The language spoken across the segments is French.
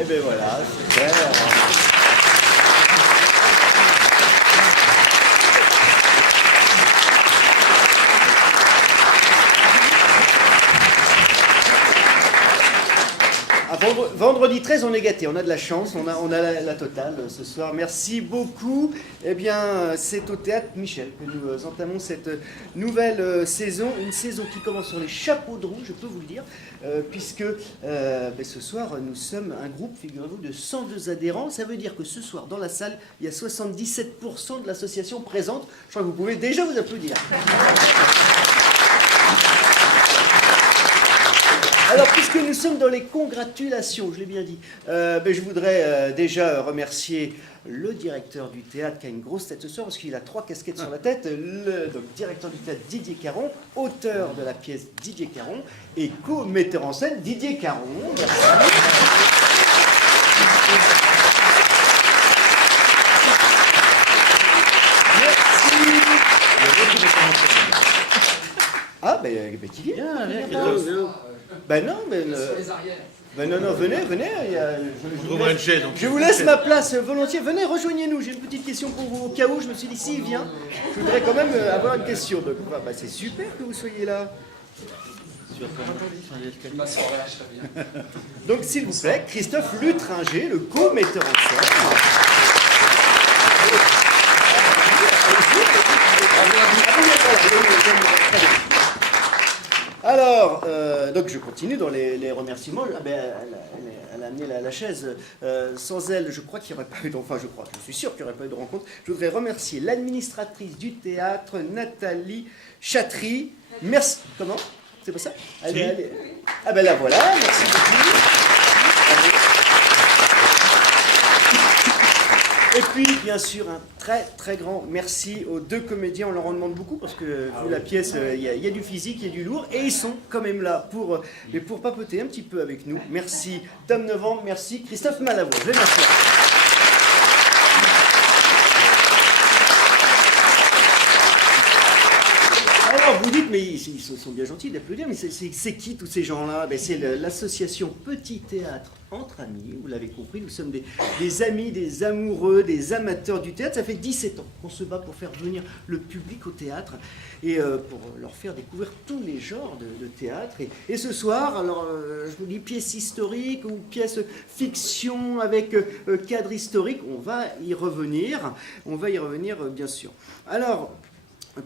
Et bien voilà, super. Vendredi 13, on est gâtés, on a de la chance, on a la totale ce soir. Merci beaucoup. Eh bien, c'est au Théâtre Michel que nous entamons cette nouvelle saison, une saison qui commence sur les chapeaux de roue, je peux vous le dire, puisque ce soir, nous sommes un groupe, figurez-vous, de 102 adhérents. Ça veut dire que ce soir, dans la salle, il y a 77% de l'association présente. Je crois que vous pouvez déjà vous applaudir. Alors, puisque nous sommes dans les congratulations, je l'ai bien dit, je voudrais déjà remercier le directeur du théâtre qui a une grosse tête ce soir, parce qu'il a 3 casquettes sur la tête, donc directeur du théâtre Didier Caron, auteur de la pièce Didier Caron, et co-metteur en scène Didier Caron. Merci. Ah, qui vient? Ben non, non, venez. Je vous laisse ma place volontiers. Venez, rejoignez-nous. J'ai une petite question pour vous au cas où. Je me suis dit, s'il vient, je voudrais quand même avoir une question. Donc, c'est super que vous soyez là. Donc, s'il vous plaît, Christophe Lutringer, le co-metteur en scène. Alors, donc je continue dans les remerciements. Elle a amené la chaise. Sans elle, je crois qu'il n'y aurait pas eu je suis sûr qu'il n'y aurait pas eu de rencontre. Je voudrais remercier l'administratrice du théâtre, Nathalie Chatry. Merci. Comment? C'est pas ça? Allez. Ah ben la voilà, merci beaucoup. Et puis, bien sûr, un très très grand merci aux 2 comédiens. On leur en demande beaucoup parce que, vu la pièce, il y a du physique, il y a du lourd. Et ils sont quand même là pour papoter un petit peu avec nous. Merci Tom Novembre, merci Christophe Malavoie. Je les remercie. Alors, vous dites, mais ils sont bien gentils d'applaudir, mais c'est qui tous ces gens-là? C'est l'association Petit Théâtre Entre Amis, vous l'avez compris, nous sommes des amis, des amoureux, des amateurs du théâtre. Ça fait 17 ans qu'on se bat pour faire venir le public au théâtre et pour leur faire découvrir tous les genres de théâtre. Et ce soir, alors je vous dis pièce historique ou pièce fiction avec cadre historique, on va y revenir bien sûr. Alors,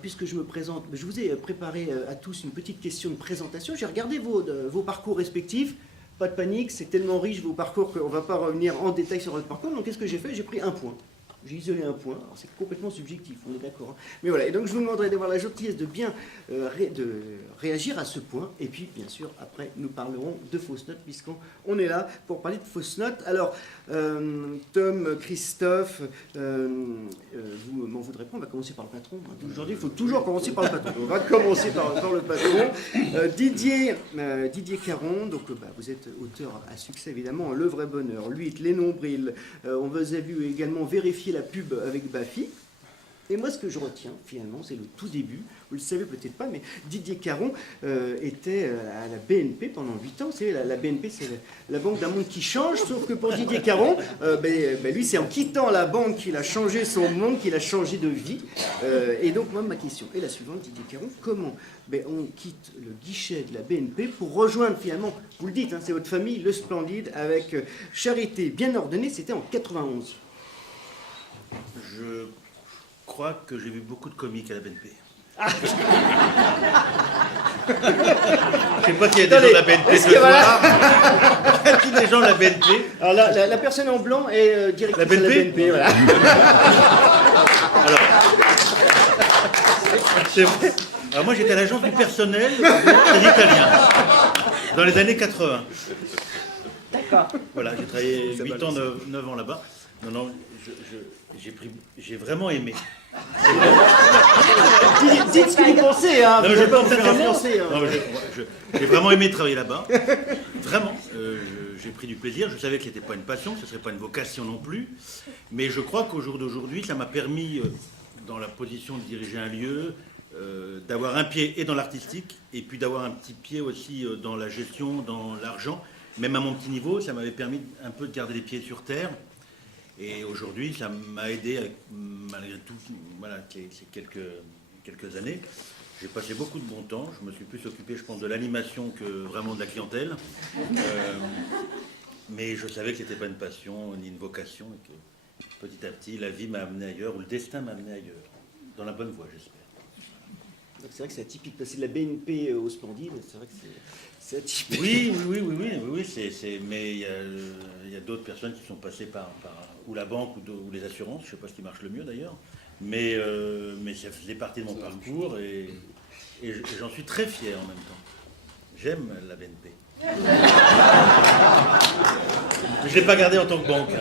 puisque je me présente, je vous ai préparé à tous une petite question de présentation. J'ai regardé vos parcours respectifs. Pas de panique, c'est tellement riche vos parcours qu'on ne va pas revenir en détail sur votre parcours. Donc qu'est-ce que j'ai fait? J'ai pris un point. J'ai isolé un point. Alors c'est complètement subjectif, on est d'accord. Hein. Mais voilà, et donc je vous demanderai d'avoir la gentillesse de bien de réagir à ce point. Et puis, bien sûr, après, nous parlerons de fausses notes, puisqu'on est là pour parler de fausses notes. Alors, Tom, Christophe, vous m'en voudrez pas, on va commencer par le patron. Hein. Aujourd'hui, il faut toujours commencer par le patron. On va commencer par le patron. Didier Caron, donc vous êtes auteur à succès, évidemment, Le Vrai Bonheur, 8, Les Nombrils. On vous a vu également vérifier la pub avec Baffy. Et moi, ce que je retiens, finalement, c'est le tout début. Vous le savez peut-être pas, mais Didier Caron était à la BNP pendant 8 ans. Vous savez, la BNP, c'est la banque d'un monde qui change, sauf que pour Didier Caron, lui, c'est en quittant la banque qu'il a changé son monde, qu'il a changé de vie. Et donc, moi, ma question est la suivante, Didier Caron, comment on quitte le guichet de la BNP pour rejoindre, finalement, vous le dites, hein, c'est votre famille, le Splendide, avec Charité bien ordonnée, c'était en 91. Je crois que j'ai vu beaucoup de comiques à la BNP. Je sais pas s'il y a des gens de la BNP ce soir. Y a-t-il des gens de la BNP? Alors la personne en blanc est directrice de la BNP. Voilà. C'est vrai. Alors moi j'étais à l'agence du personnel des Italiens dans les années 80. D'accord. Voilà, j'ai travaillé 8 ans, 9 ans là-bas. Non, j'ai vraiment aimé. Dites ce que vous pensez, hein. Non, Vous je n'avez pas pense vous faire sincèrement. influencer, hein. J'ai vraiment aimé travailler là-bas. Vraiment. J'ai pris du plaisir. Je savais que ce n'était pas une passion, ce ne serait pas une vocation non plus. Mais je crois qu'au jour d'aujourd'hui, ça m'a permis, dans la position de diriger un lieu, d'avoir un pied et dans l'artistique, et puis d'avoir un petit pied aussi dans la gestion, dans l'argent. même à mon petit niveau, ça m'avait permis un peu de garder les pieds sur terre. Et aujourd'hui, ça m'a aidé, malgré tout, voilà, ces quelques années. J'ai passé beaucoup de bon temps. Je me suis plus occupé, je pense, de l'animation que vraiment de la clientèle. Mais je savais que ce n'était pas une passion ni une vocation. Et que petit à petit, la vie m'a amené ailleurs, ou le destin m'a amené ailleurs. Dans la bonne voie, j'espère. C'est vrai que c'est atypique, passer de la BNP au Splendide, c'est vrai que c'est atypique. Oui, mais il y a d'autres personnes qui sont passées par ou la banque ou les assurances, je ne sais pas ce qui marche le mieux d'ailleurs, mais ça faisait partie de mon parcours et j'en suis très fier en même temps. J'aime la BNP. Je ne l'ai pas gardé en tant que banque.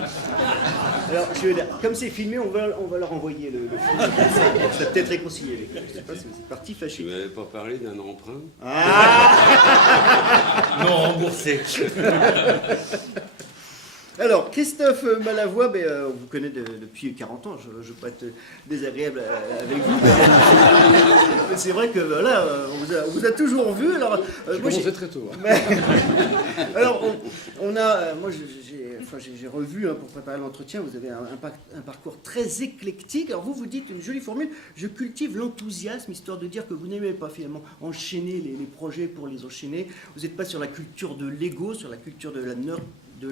Alors, je veux dire, comme c'est filmé, on va leur envoyer le film. On va peut-être réconcilier avec eux. Je ne sais pas si vous êtes parti fâché. Tu m'avais pas parlé d'un emprunt? Non, remboursé. Alors, Christophe Malavoie, on vous connaît depuis 40 ans, je ne veux pas être désagréable avec vous, mais c'est vrai que voilà, on vous a toujours vu. Alors, J'ai commencé très tôt. Alors, moi j'ai revu pour préparer l'entretien, vous avez un parcours très éclectique. Alors vous dites une jolie formule, je cultive l'enthousiasme, histoire de dire que vous n'aimez pas finalement enchaîner les projets pour les enchaîner. Vous n'êtes pas sur la culture de l'ego, sur la culture de la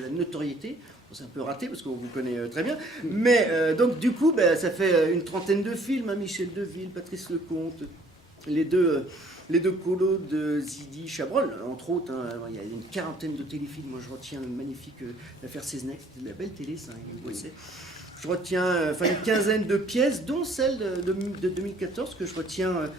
notoriété. Bon, c'est un peu raté parce qu'on vous connaît très bien. Mais donc du coup, ça fait une trentaine de films, hein, Michel Deville, Patrice Lecomte, les deux colos de Zidi Chabrol, entre autres. Hein. Il y a une quarantaine de téléfilms. Moi, je retiens le magnifique l'affaire Seznec, c'était de la belle télé, ça. Je retiens une quinzaine de pièces, dont celle de 2014 que je retiens.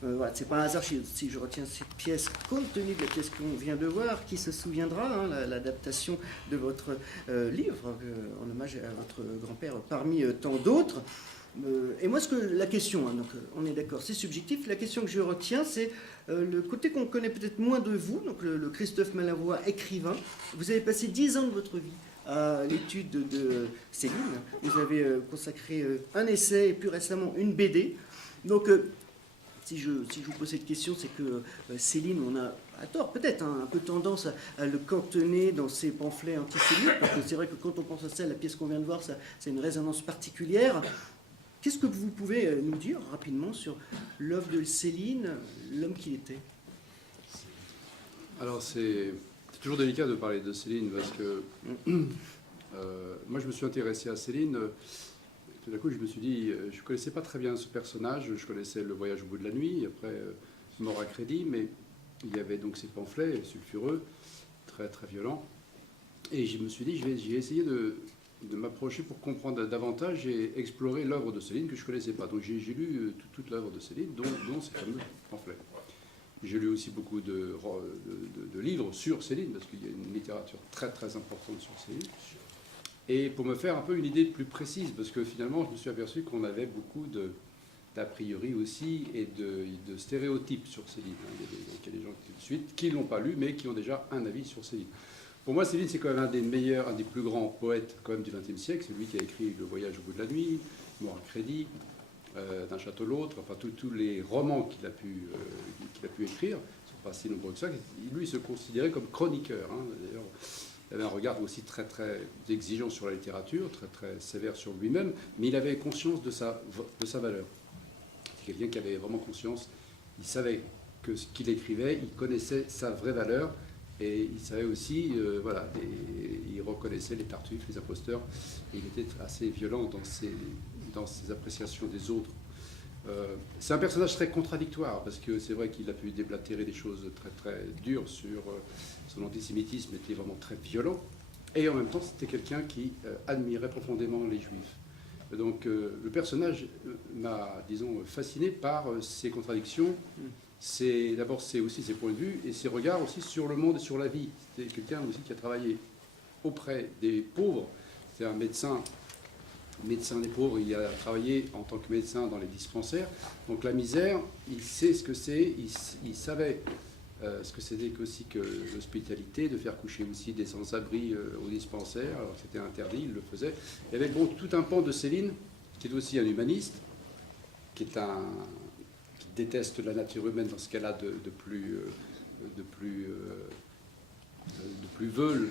Voilà, c'est pas un hasard si je retiens cette pièce, compte tenu de la pièce qu'on vient de voir, qui se souviendra, hein, l'adaptation de votre livre, en hommage à votre grand-père, parmi tant d'autres. Et moi, la question, hein, donc on est d'accord, c'est subjectif, la question que je retiens, c'est le côté qu'on connaît peut-être moins de vous, donc le Christophe Malavoie, écrivain. Vous avez passé 10 ans de votre vie à l'étude de Céline. Vous avez consacré un essai et plus récemment une BD. Donc, si je vous pose cette question, c'est que Céline, on a, à tort peut-être, hein, un peu tendance à le cantonner dans ses pamphlets antisémites, parce que c'est vrai que quand on pense à ça, la pièce qu'on vient de voir, ça a une résonance particulière. Qu'est-ce que vous pouvez nous dire rapidement sur l'œuvre de Céline, l'homme qu'il était? Alors c'est toujours délicat de parler de Céline parce que moi je me suis intéressé à Céline. Tout d'un coup, je me suis dit, je ne connaissais pas très bien ce personnage, je connaissais Le Voyage au bout de la nuit, après Mort à crédit, mais il y avait donc ces pamphlets sulfureux, très très violents. Et je me suis dit, j'ai essayé de m'approcher pour comprendre davantage et explorer l'œuvre de Céline que je ne connaissais pas. Donc j'ai lu toute l'œuvre de Céline, dont ces fameux pamphlets. J'ai lu aussi beaucoup de livres sur Céline, parce qu'il y a une littérature très très importante sur Céline. Et pour me faire un peu une idée plus précise, parce que finalement, je me suis aperçu qu'on avait beaucoup d'a priori aussi et de stéréotypes sur Céline. Il y a des gens qui ne l'ont pas lu, mais qui ont déjà un avis sur Céline. Pour moi, Céline, c'est quand même un des plus grands poètes quand même du XXe siècle. C'est lui qui a écrit Le Voyage au bout de la nuit, Mort à crédit, D'un château l'autre, enfin tous les romans qu'il a pu écrire ne sont pas si nombreux que ça. Lui, il se considérait comme chroniqueur. Hein. D'ailleurs, il avait un regard aussi très très exigeant sur la littérature, très très sévère sur lui-même, mais il avait conscience de sa valeur. C'est quelqu'un qui avait vraiment conscience. Il savait que ce qu'il écrivait, il connaissait sa vraie valeur, et il savait aussi, il reconnaissait les tartuffes, les imposteurs, et il était assez violent dans ses appréciations des autres. C'est un personnage très contradictoire, parce que c'est vrai qu'il a pu déblatérer des choses très très dures sur son antisémitisme, était vraiment très violent, et en même temps c'était quelqu'un qui admirait profondément les juifs. Donc le personnage m'a, disons, fasciné par ses contradictions. D'abord c'est aussi ses points de vue et ses regards aussi sur le monde et sur la vie. C'était quelqu'un aussi qui a travaillé auprès des pauvres. C'est un médecin des pauvres, il a travaillé en tant que médecin dans les dispensaires. Donc la misère, il sait ce que c'est, il savait ce que c'était aussi que l'hospitalité, de faire coucher aussi des sans-abri au dispensaire, alors que c'était interdit, il le faisait. Il y avait tout un pan de Céline, qui est aussi un humaniste, qui déteste la nature humaine dans ce qu'elle a de plus de plus veulent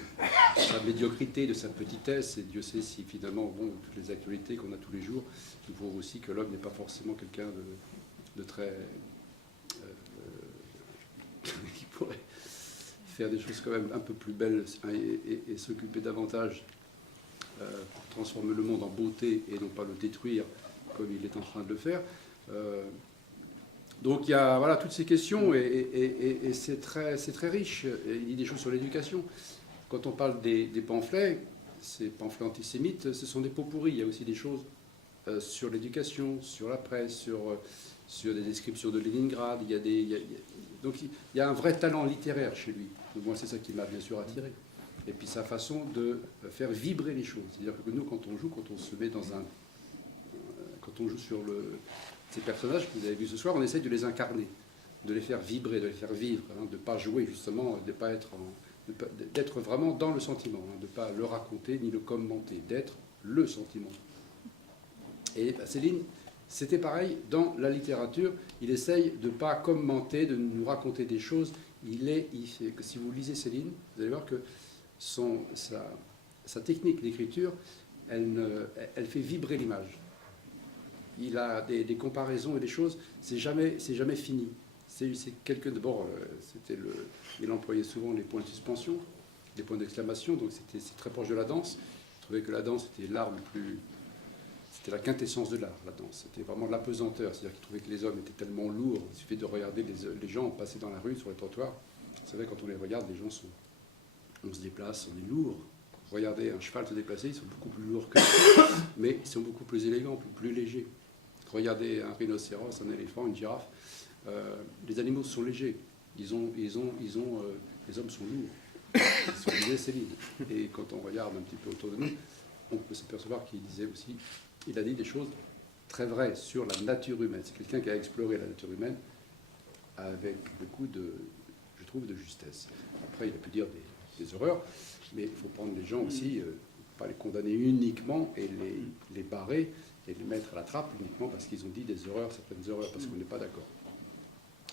de sa médiocrité, de sa petitesse, et Dieu sait si finalement, bon, toutes les actualités qu'on a tous les jours, nous prouvent aussi que l'homme n'est pas forcément quelqu'un de très... qui pourrait faire des choses quand même un peu plus belles et s'occuper davantage pour transformer le monde en beauté et non pas le détruire comme il est en train de le faire. Donc il y a voilà, toutes ces questions et c'est très riche. Il dit des choses sur l'éducation. Quand on parle des pamphlets, ces pamphlets antisémites, ce sont des pots pourris. Il y a aussi des choses sur l'éducation, sur la presse, sur des descriptions de Leningrad. Donc il y a un vrai talent littéraire chez lui. Donc moi c'est ça qui m'a bien sûr attiré. Et puis sa façon de faire vibrer les choses. C'est-à-dire que nous, quand on joue, quand on se met dans un... Quand on joue sur ces personnages que vous avez vus ce soir, on essaie de les incarner, de les faire vibrer, de les faire vivre, hein, de ne pas jouer justement, de pas être d'être vraiment dans le sentiment, hein, de ne pas le raconter ni le commenter, d'être le sentiment. Et Céline, c'était pareil dans la littérature. Il essaye de ne pas commenter, de nous raconter des choses. Si vous lisez Céline, vous allez voir que sa technique d'écriture, elle fait vibrer l'image. Il a des comparaisons et des choses, c'est jamais fini. C'est quelqu'un de... Bon, il employait souvent les points de suspension, les points d'exclamation, donc c'est très proche de la danse. Je trouvais que la danse était l'art le plus... C'était la quintessence de l'art, la danse. C'était vraiment de la pesanteur. C'est-à-dire qu'il trouvait que les hommes étaient tellement lourds. Il suffit de regarder les gens passer dans la rue, sur les trottoirs. C'est vrai, quand on les regarde, les gens on se déplace, on est lourd. Regardez un cheval se déplacer, ils sont beaucoup plus lourds que nous, mais ils sont beaucoup plus élégants, plus légers. Regardez un rhinocéros, un éléphant, une girafe. Les animaux sont légers. Les hommes sont lourds. C'est ce que disait Céline. Et quand on regarde un petit peu autour de nous, on peut s'apercevoir qu'il disait aussi, il a dit des choses très vraies sur la nature humaine. C'est quelqu'un qui a exploré la nature humaine avec beaucoup je trouve, de justesse. Après, il a pu dire des horreurs, mais il faut prendre les gens aussi, pas les condamner uniquement et les barrer et les mettre à la trappe uniquement parce qu'ils ont dit des horreurs, certaines horreurs, parce qu'on n'est pas d'accord.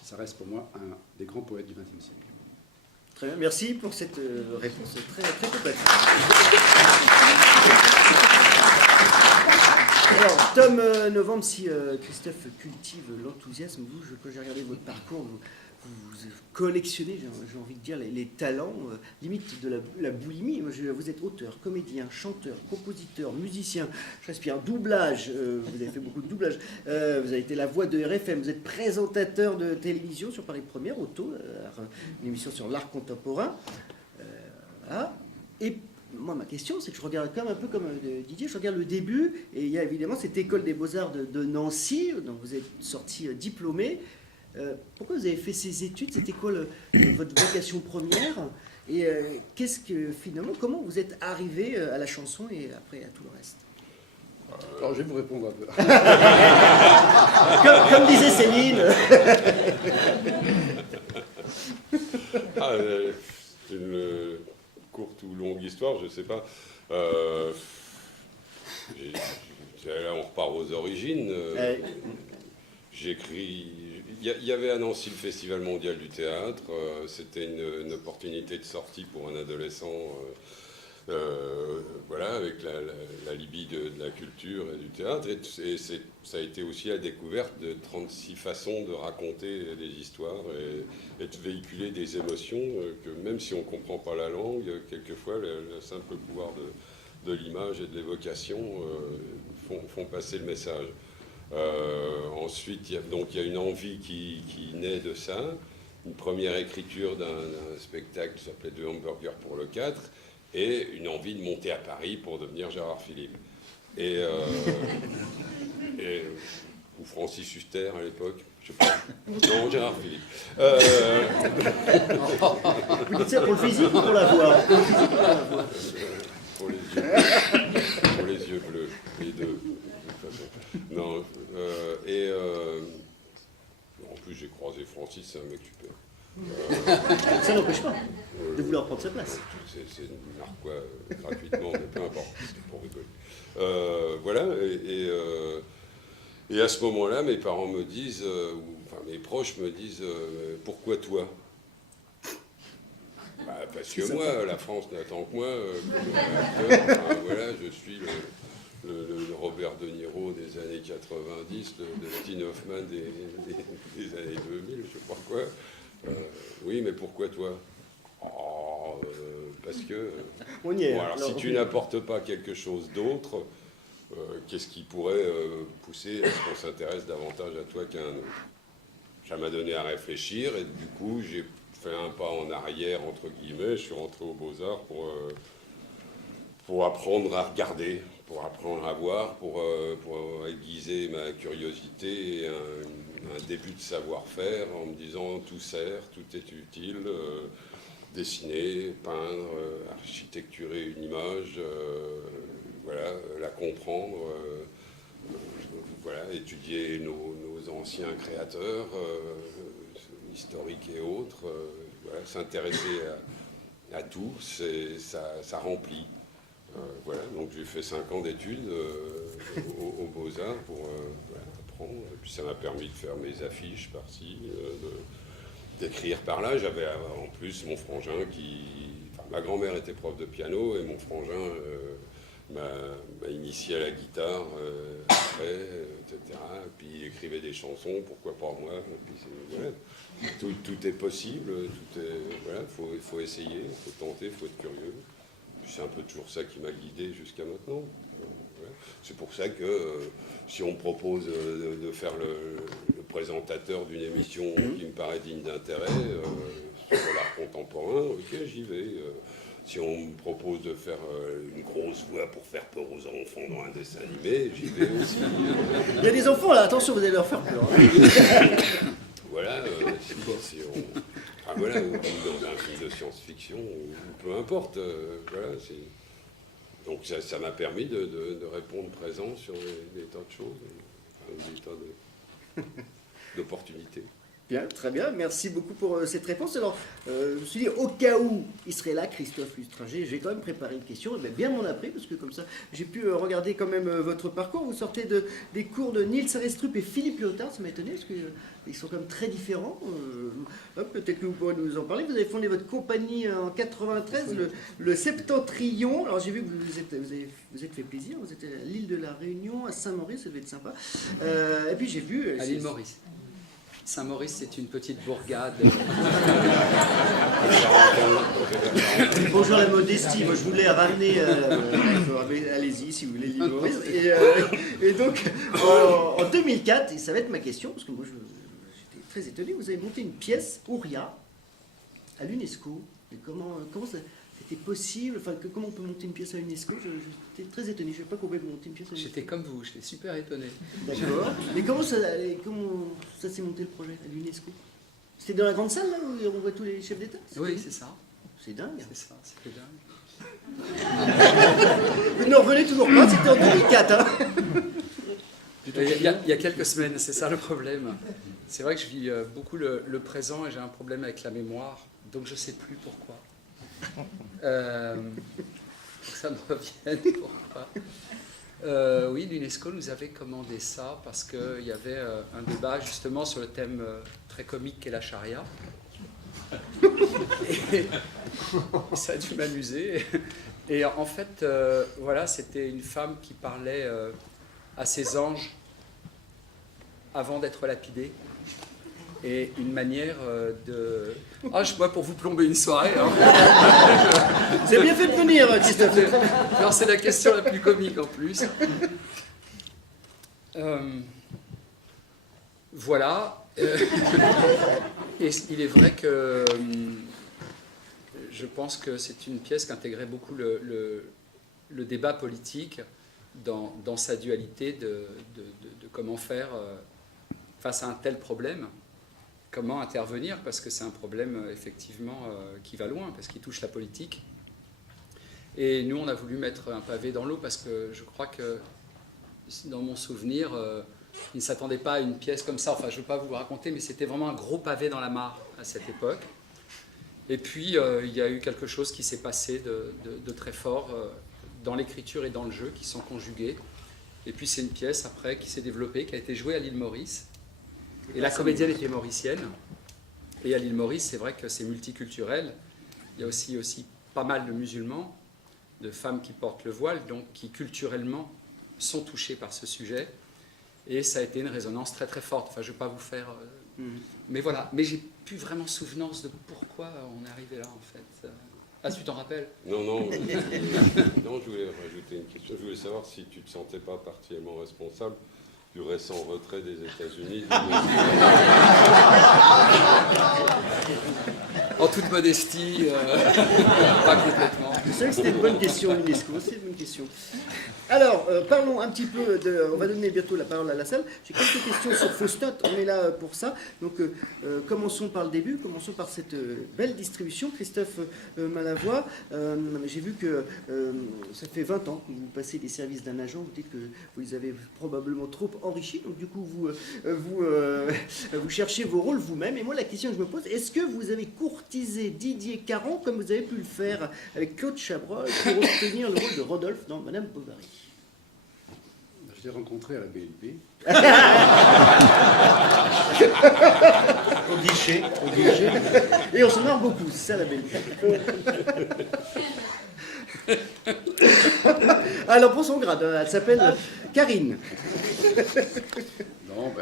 Ça reste pour moi un des grands poètes du XXe siècle. Très bien, merci pour cette réponse très, très complète. Alors, Tom Novembre, si Christophe cultive l'enthousiasme, quand j'ai regardé votre parcours, vous collectionnez, j'ai envie de dire, les talents, limite de la boulimie. Vous êtes auteur, comédien, chanteur, compositeur, musicien, je respire, doublage, vous avez fait beaucoup de doublage, vous avez été la voix de RFM, vous êtes présentateur de télévision sur Paris Première, une émission sur l'art contemporain. Voilà. Et moi, ma question, c'est que je regarde quand même un peu comme Didier, je regarde le début, et il y a évidemment cette école des beaux-arts de Nancy, dont vous êtes sorti diplômé. Pourquoi vous avez fait ces études? C'était quoi votre vocation première? Et comment vous êtes arrivé à la chanson et après à tout le reste? Alors, je vais vous répondre un peu. comme disait Céline. C'est une courte ou longue histoire, je ne sais pas. Là, on repart aux origines. J'écris... Il y avait à Nancy le Festival mondial du théâtre. C'était une opportunité de sortie pour un adolescent, voilà, avec la libye de la culture et du théâtre. Et ça a été aussi la découverte de 36 façons de raconter des histoires et de véhiculer des émotions que même si on ne comprend pas la langue, quelquefois le simple pouvoir de l'image et de l'évocation font passer le message. Ensuite, il y a une envie qui naît de ça, une première écriture d'un spectacle qui s'appelait Deux hamburgers pour le 4, et une envie de monter à Paris pour devenir Gérard Philippe. Ou Francis Huster à l'époque, je sais pas. Non, Gérard Philippe. Vous dites ça pour le physique ou pour la voix? Pour les yeux bleus, les deux. Non, en plus j'ai croisé Francis, c'est un mec super. Ça n'empêche pas de vouloir prendre sa place. C'est une narquois gratuitement, mais peu importe, c'était pour rigoler. Voilà, et à ce moment-là, mes parents me disent, enfin mes proches me disent, pourquoi toi? Parce C'est que sympa. moi, la France n'attend que moi comme acteur. Enfin, voilà, je suis le Robert De Niro des années 90, le Dustin Hoffman des années 2000, je sais pas quoi. Oui, mais pourquoi toi? Parce que... On y est. Bon, alors, si tu n'apportes pas quelque chose d'autre, qu'est-ce qui pourrait pousser à ce qu'on s'intéresse davantage à toi qu'à un autre? Ça m'a donné à réfléchir et du coup, j'ai fait un pas en arrière, entre guillemets. Je suis rentré aux Beaux-Arts pour apprendre à regarder, pour apprendre à voir, pour aiguiser ma curiosité et un début de savoir-faire en me disant tout sert, tout est utile. Dessiner, peindre, architecturer une image, voilà, la comprendre, voilà, étudier nos anciens créateurs, historiques et autres, voilà, s'intéresser à tout, ça remplit. Voilà, donc j'ai fait 5 ans d'études aux Beaux-Arts pour voilà, apprendre, et puis ça m'a permis de faire mes affiches par-ci, d'écrire par là. J'avais en plus mon frangin enfin, ma grand-mère était prof de piano et mon frangin m'a initié à la guitare après, etc. Et puis il écrivait des chansons, pourquoi pas moi. Et puis voilà. Tout est possible, voilà, faut essayer, il faut tenter, il faut être curieux. C'est un peu toujours ça qui m'a guidé jusqu'à maintenant. Voilà. C'est pour ça que si on me propose de faire le présentateur d'une émission qui me paraît digne d'intérêt, sur l'art contemporain, ok, j'y vais. Si on me propose de faire une grosse voix pour faire peur aux enfants dans un dessin animé, j'y vais aussi. Il y a des enfants là, attention, vous allez leur faire peur. Hein. Voilà, si enfin, voilà, ou dans un film de science-fiction, ou peu importe. Voilà, donc ça m'a permis de répondre présent sur des tas de choses, enfin, des tas d'opportunités. Bien, très bien, merci beaucoup pour cette réponse. Alors, je me suis dit, au cas où il serait là, Christophe Lustringer, j'ai quand même préparé une question, et bien m'en a pris, parce que comme ça, j'ai pu regarder quand même votre parcours. Vous sortez des cours de Niels Arestrup et Philippe Léotard, ça m'a étonné, parce qu'ils sont quand même très différents. Peut-être que vous pourrez nous en parler. Vous avez fondé votre compagnie en 93, le Septentrion. Alors, j'ai vu que vous êtes fait plaisir, vous êtes à l'île de la Réunion, à Saint-Maurice, ça devait être sympa. Et puis j'ai vu... À l'île Maurice. Saint-Maurice, c'est une petite bourgade. Bonjour la modestie, moi je voulais ramener, allez-y si vous voulez l'île Maurice. Et donc en 2004, et ça va être ma question, parce que moi j'étais très étonné, vous avez monté une pièce, Ouria, à l'UNESCO. Et comment c'était possible, enfin comment on peut monter une pièce à l'UNESCO? J'étais très étonné, je ne savais pas qu'on pouvait monter une pièce à l'UNESCO. J'étais comme vous, j'étais super étonné. D'accord, mais comment ça s'est monté le projet à l'UNESCO? C'était dans la grande salle là où on voit tous les chefs d'État? Oui, c'est ça. C'est dingue. C'est ça, c'était dingue. Vous ne revenez toujours pas, c'était en 2004. Hein. Il y a quelques semaines, c'est ça le problème. C'est vrai que je vis beaucoup le présent et j'ai un problème avec la mémoire, donc je ne sais plus pourquoi. Ça me revient pourquoi. Oui, l'UNESCO nous avait commandé ça parce qu'il y avait un débat justement sur le thème très comique qu'est la charia. Et ça a dû m'amuser. Et en fait, voilà, c'était une femme qui parlait à ses anges avant d'être lapidée. Et une manière de... Ah, je vois pour vous plomber une soirée. Hein. Vous avez bien fait de venir, Christophe. Alors, c'est la question la plus comique en plus. Voilà. Et il est vrai que je pense que c'est une pièce qui intégrait beaucoup le débat politique dans sa dualité de comment faire face à un tel problème. Comment intervenir, parce que c'est un problème effectivement qui va loin, parce qu'il touche la politique. Et nous, on a voulu mettre un pavé dans l'eau, parce que je crois que, dans mon souvenir, ils ne s'attendaient pas à une pièce comme ça. Enfin, je ne veux pas vous raconter, mais c'était vraiment un gros pavé dans la mare à cette époque. Et puis, il y a eu quelque chose qui s'est passé de très fort dans l'écriture et dans le jeu, qui sont conjugués. Et puis, c'est une pièce, après, qui s'est développée, qui a été jouée à l'île Maurice. Et la comédienne était mauricienne. Et à l'île Maurice, c'est vrai que c'est multiculturel. Il y a aussi pas mal de musulmans, de femmes qui portent le voile, donc qui culturellement sont touchés par ce sujet. Et ça a été une résonance très très forte. Enfin, je ne vais pas vous faire... Mais voilà. Mais j'ai plus vraiment souvenance de pourquoi on est arrivé là, en fait. Ah, tu t'en rappelles? Non, non, je voulais rajouter une question. Je voulais savoir si tu ne te sentais pas particulièrement responsable du récent retrait des États-Unis. En toute modestie, pas complètement. C'est vrai que c'était une bonne question, l'UNESCO, c'est une bonne question. Alors, parlons un petit peu de... On va donner bientôt la parole à la salle. J'ai quelques questions sur fausse note, on est là pour ça. Donc, commençons par le début, commençons par cette belle distribution. Christophe Malavoie, j'ai vu que ça fait 20 ans que vous passez les services d'un agent, vous dites que vous les avez probablement trop enrichis, donc du coup, vous cherchez vos rôles vous-même. Et moi, la question que je me pose, est-ce que vous avez courtisé Didier Caron, comme vous avez pu le faire avec Claude Chabrol, pour obtenir le rôle de Rodolphe dans Madame Bovary? Je l'ai rencontré à la BNP. Au guichet. Et on se marre beaucoup, c'est ça la BNP. Alors pour son grade, elle s'appelle Karine. Non,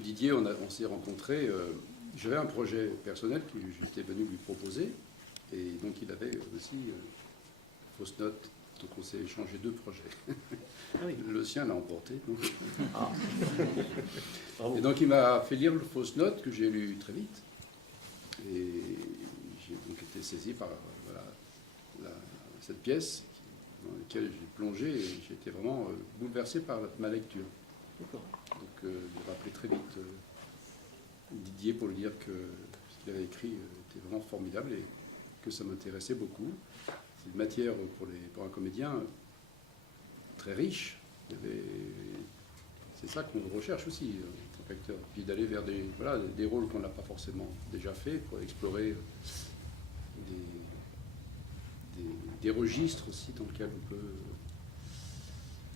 Didier, on s'est rencontrés. J'avais un projet personnel que j'étais venu lui proposer. Et donc il avait aussi fausse note. Donc on s'est échangé 2 projets. Ah oui. Le sien l'a emporté. Donc. Ah. Et donc il m'a fait lire le fausse note que j'ai lu très vite. Et j'ai donc été saisi par cette pièce dans laquelle j'ai plongé et j'ai été vraiment bouleversé par ma lecture. D'accord. Donc j'ai rappelé très vite Didier pour lui dire que ce qu'il avait écrit était vraiment formidable et que ça m'intéressait beaucoup. C'est une matière pour un comédien très riche. C'est ça qu'on recherche aussi en tant qu'acteur. Puis d'aller vers des rôles qu'on n'a pas forcément déjà fait pour explorer des registres aussi dans lesquels on peut...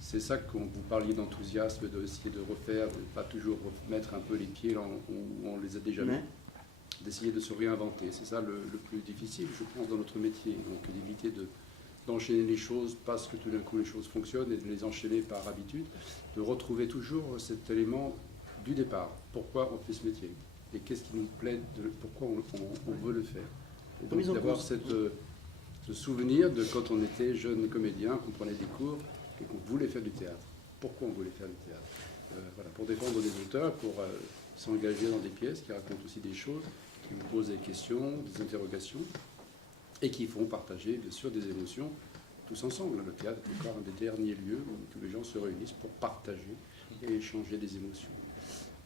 C'est ça qu'on vous parliez d'enthousiasme, d'essayer de refaire, de ne pas toujours mettre un peu les pieds là où on les a déjà mis. D'essayer de se réinventer. C'est ça le plus difficile, je pense, dans notre métier. Donc d'éviter d'enchaîner les choses parce que tout d'un coup les choses fonctionnent et de les enchaîner par habitude, de retrouver toujours cet élément du départ. Pourquoi on fait ce métier? Et qu'est-ce qui nous plaît? Pourquoi on veut le faire? Et donc d'avoir ce souvenir de quand on était jeune comédien, qu'on prenait des cours et qu'on voulait faire du théâtre. Pourquoi on voulait faire du théâtre? Voilà, pour défendre des auteurs, pour s'engager dans des pièces qui racontent aussi des choses, qui vous posent des questions, des interrogations, et qui font partager, bien sûr, des émotions tous ensemble. Le théâtre est encore un des derniers lieux où tous les gens se réunissent pour partager et échanger des émotions.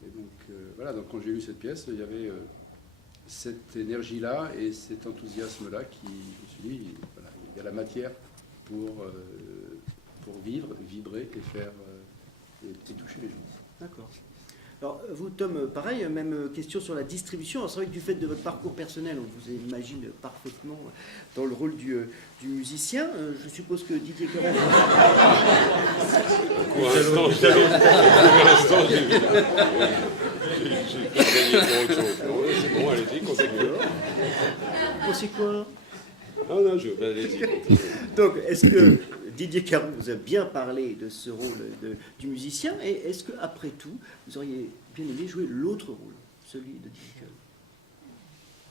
Et donc, voilà, donc quand j'ai lu cette pièce, il y avait cette énergie-là et cet enthousiasme-là qui, je me suis dit, voilà, il y a la matière pour vivre, vibrer et faire et toucher les gens. D'accord. Alors, vous, Tom, pareil, même question sur la distribution. Alors, c'est vrai que du fait de votre parcours personnel, on vous imagine parfaitement dans le rôle du musicien. Je suppose que Didier Caron... Pour l'instant, j'ai gagné pour autre chose. Non, c'est bon, allez-y, continuez. Vous pensez quoi? Non, allez-y, continuez. Donc, est-ce que Didier Caron vous a bien parlé de ce rôle du musicien, et est-ce qu'après tout, vous auriez bien aimé jouer l'autre rôle, celui de Didier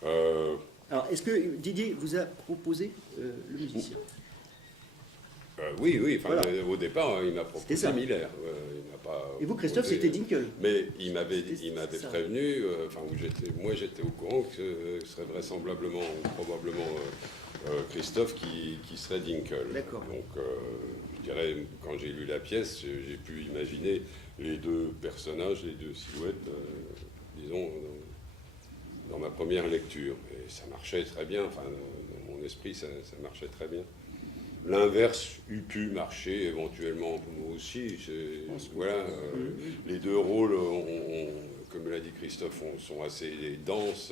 Caron? Alors, est-ce que Didier vous a proposé le musicien? Oui, enfin, Voilà. au départ, il m'a proposé Miller. Et vous, Christophe, c'était Dinkel? Mais il m'avait prévenu, moi j'étais au courant que ce serait vraisemblablement, probablement Christophe qui serait Dinkel. D'accord. Donc je dirais, quand j'ai lu la pièce, j'ai pu imaginer les 2 personnages, les 2 silhouettes, disons, dans ma première lecture. Et ça marchait très bien, enfin, dans mon esprit, ça marchait très bien. L'inverse eût pu marcher éventuellement pour moi aussi. Voilà, les 2 rôles, comme l'a dit Christophe, sont assez denses,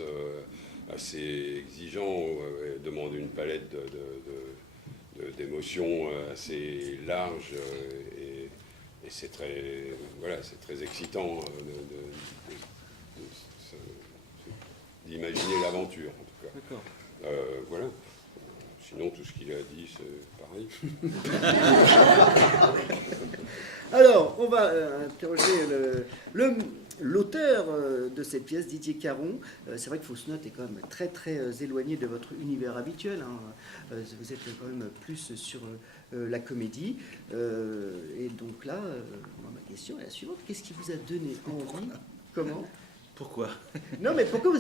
assez exigeants, demandent une palette d'émotions assez large, et c'est très excitant d'imaginer l'aventure, en tout cas. D'accord. Voilà. Sinon, tout ce qu'il a dit, c'est pareil. Alors, on va interroger l'auteur de cette pièce, Didier Caron. C'est vrai que Fausse Note est quand même très très éloigné de votre univers habituel, hein. Vous êtes quand même plus sur la comédie. Et donc là, moi, ma question est la suivante. Qu'est-ce qui vous a donné envie? Comment? Pourquoi? Non, mais pourquoi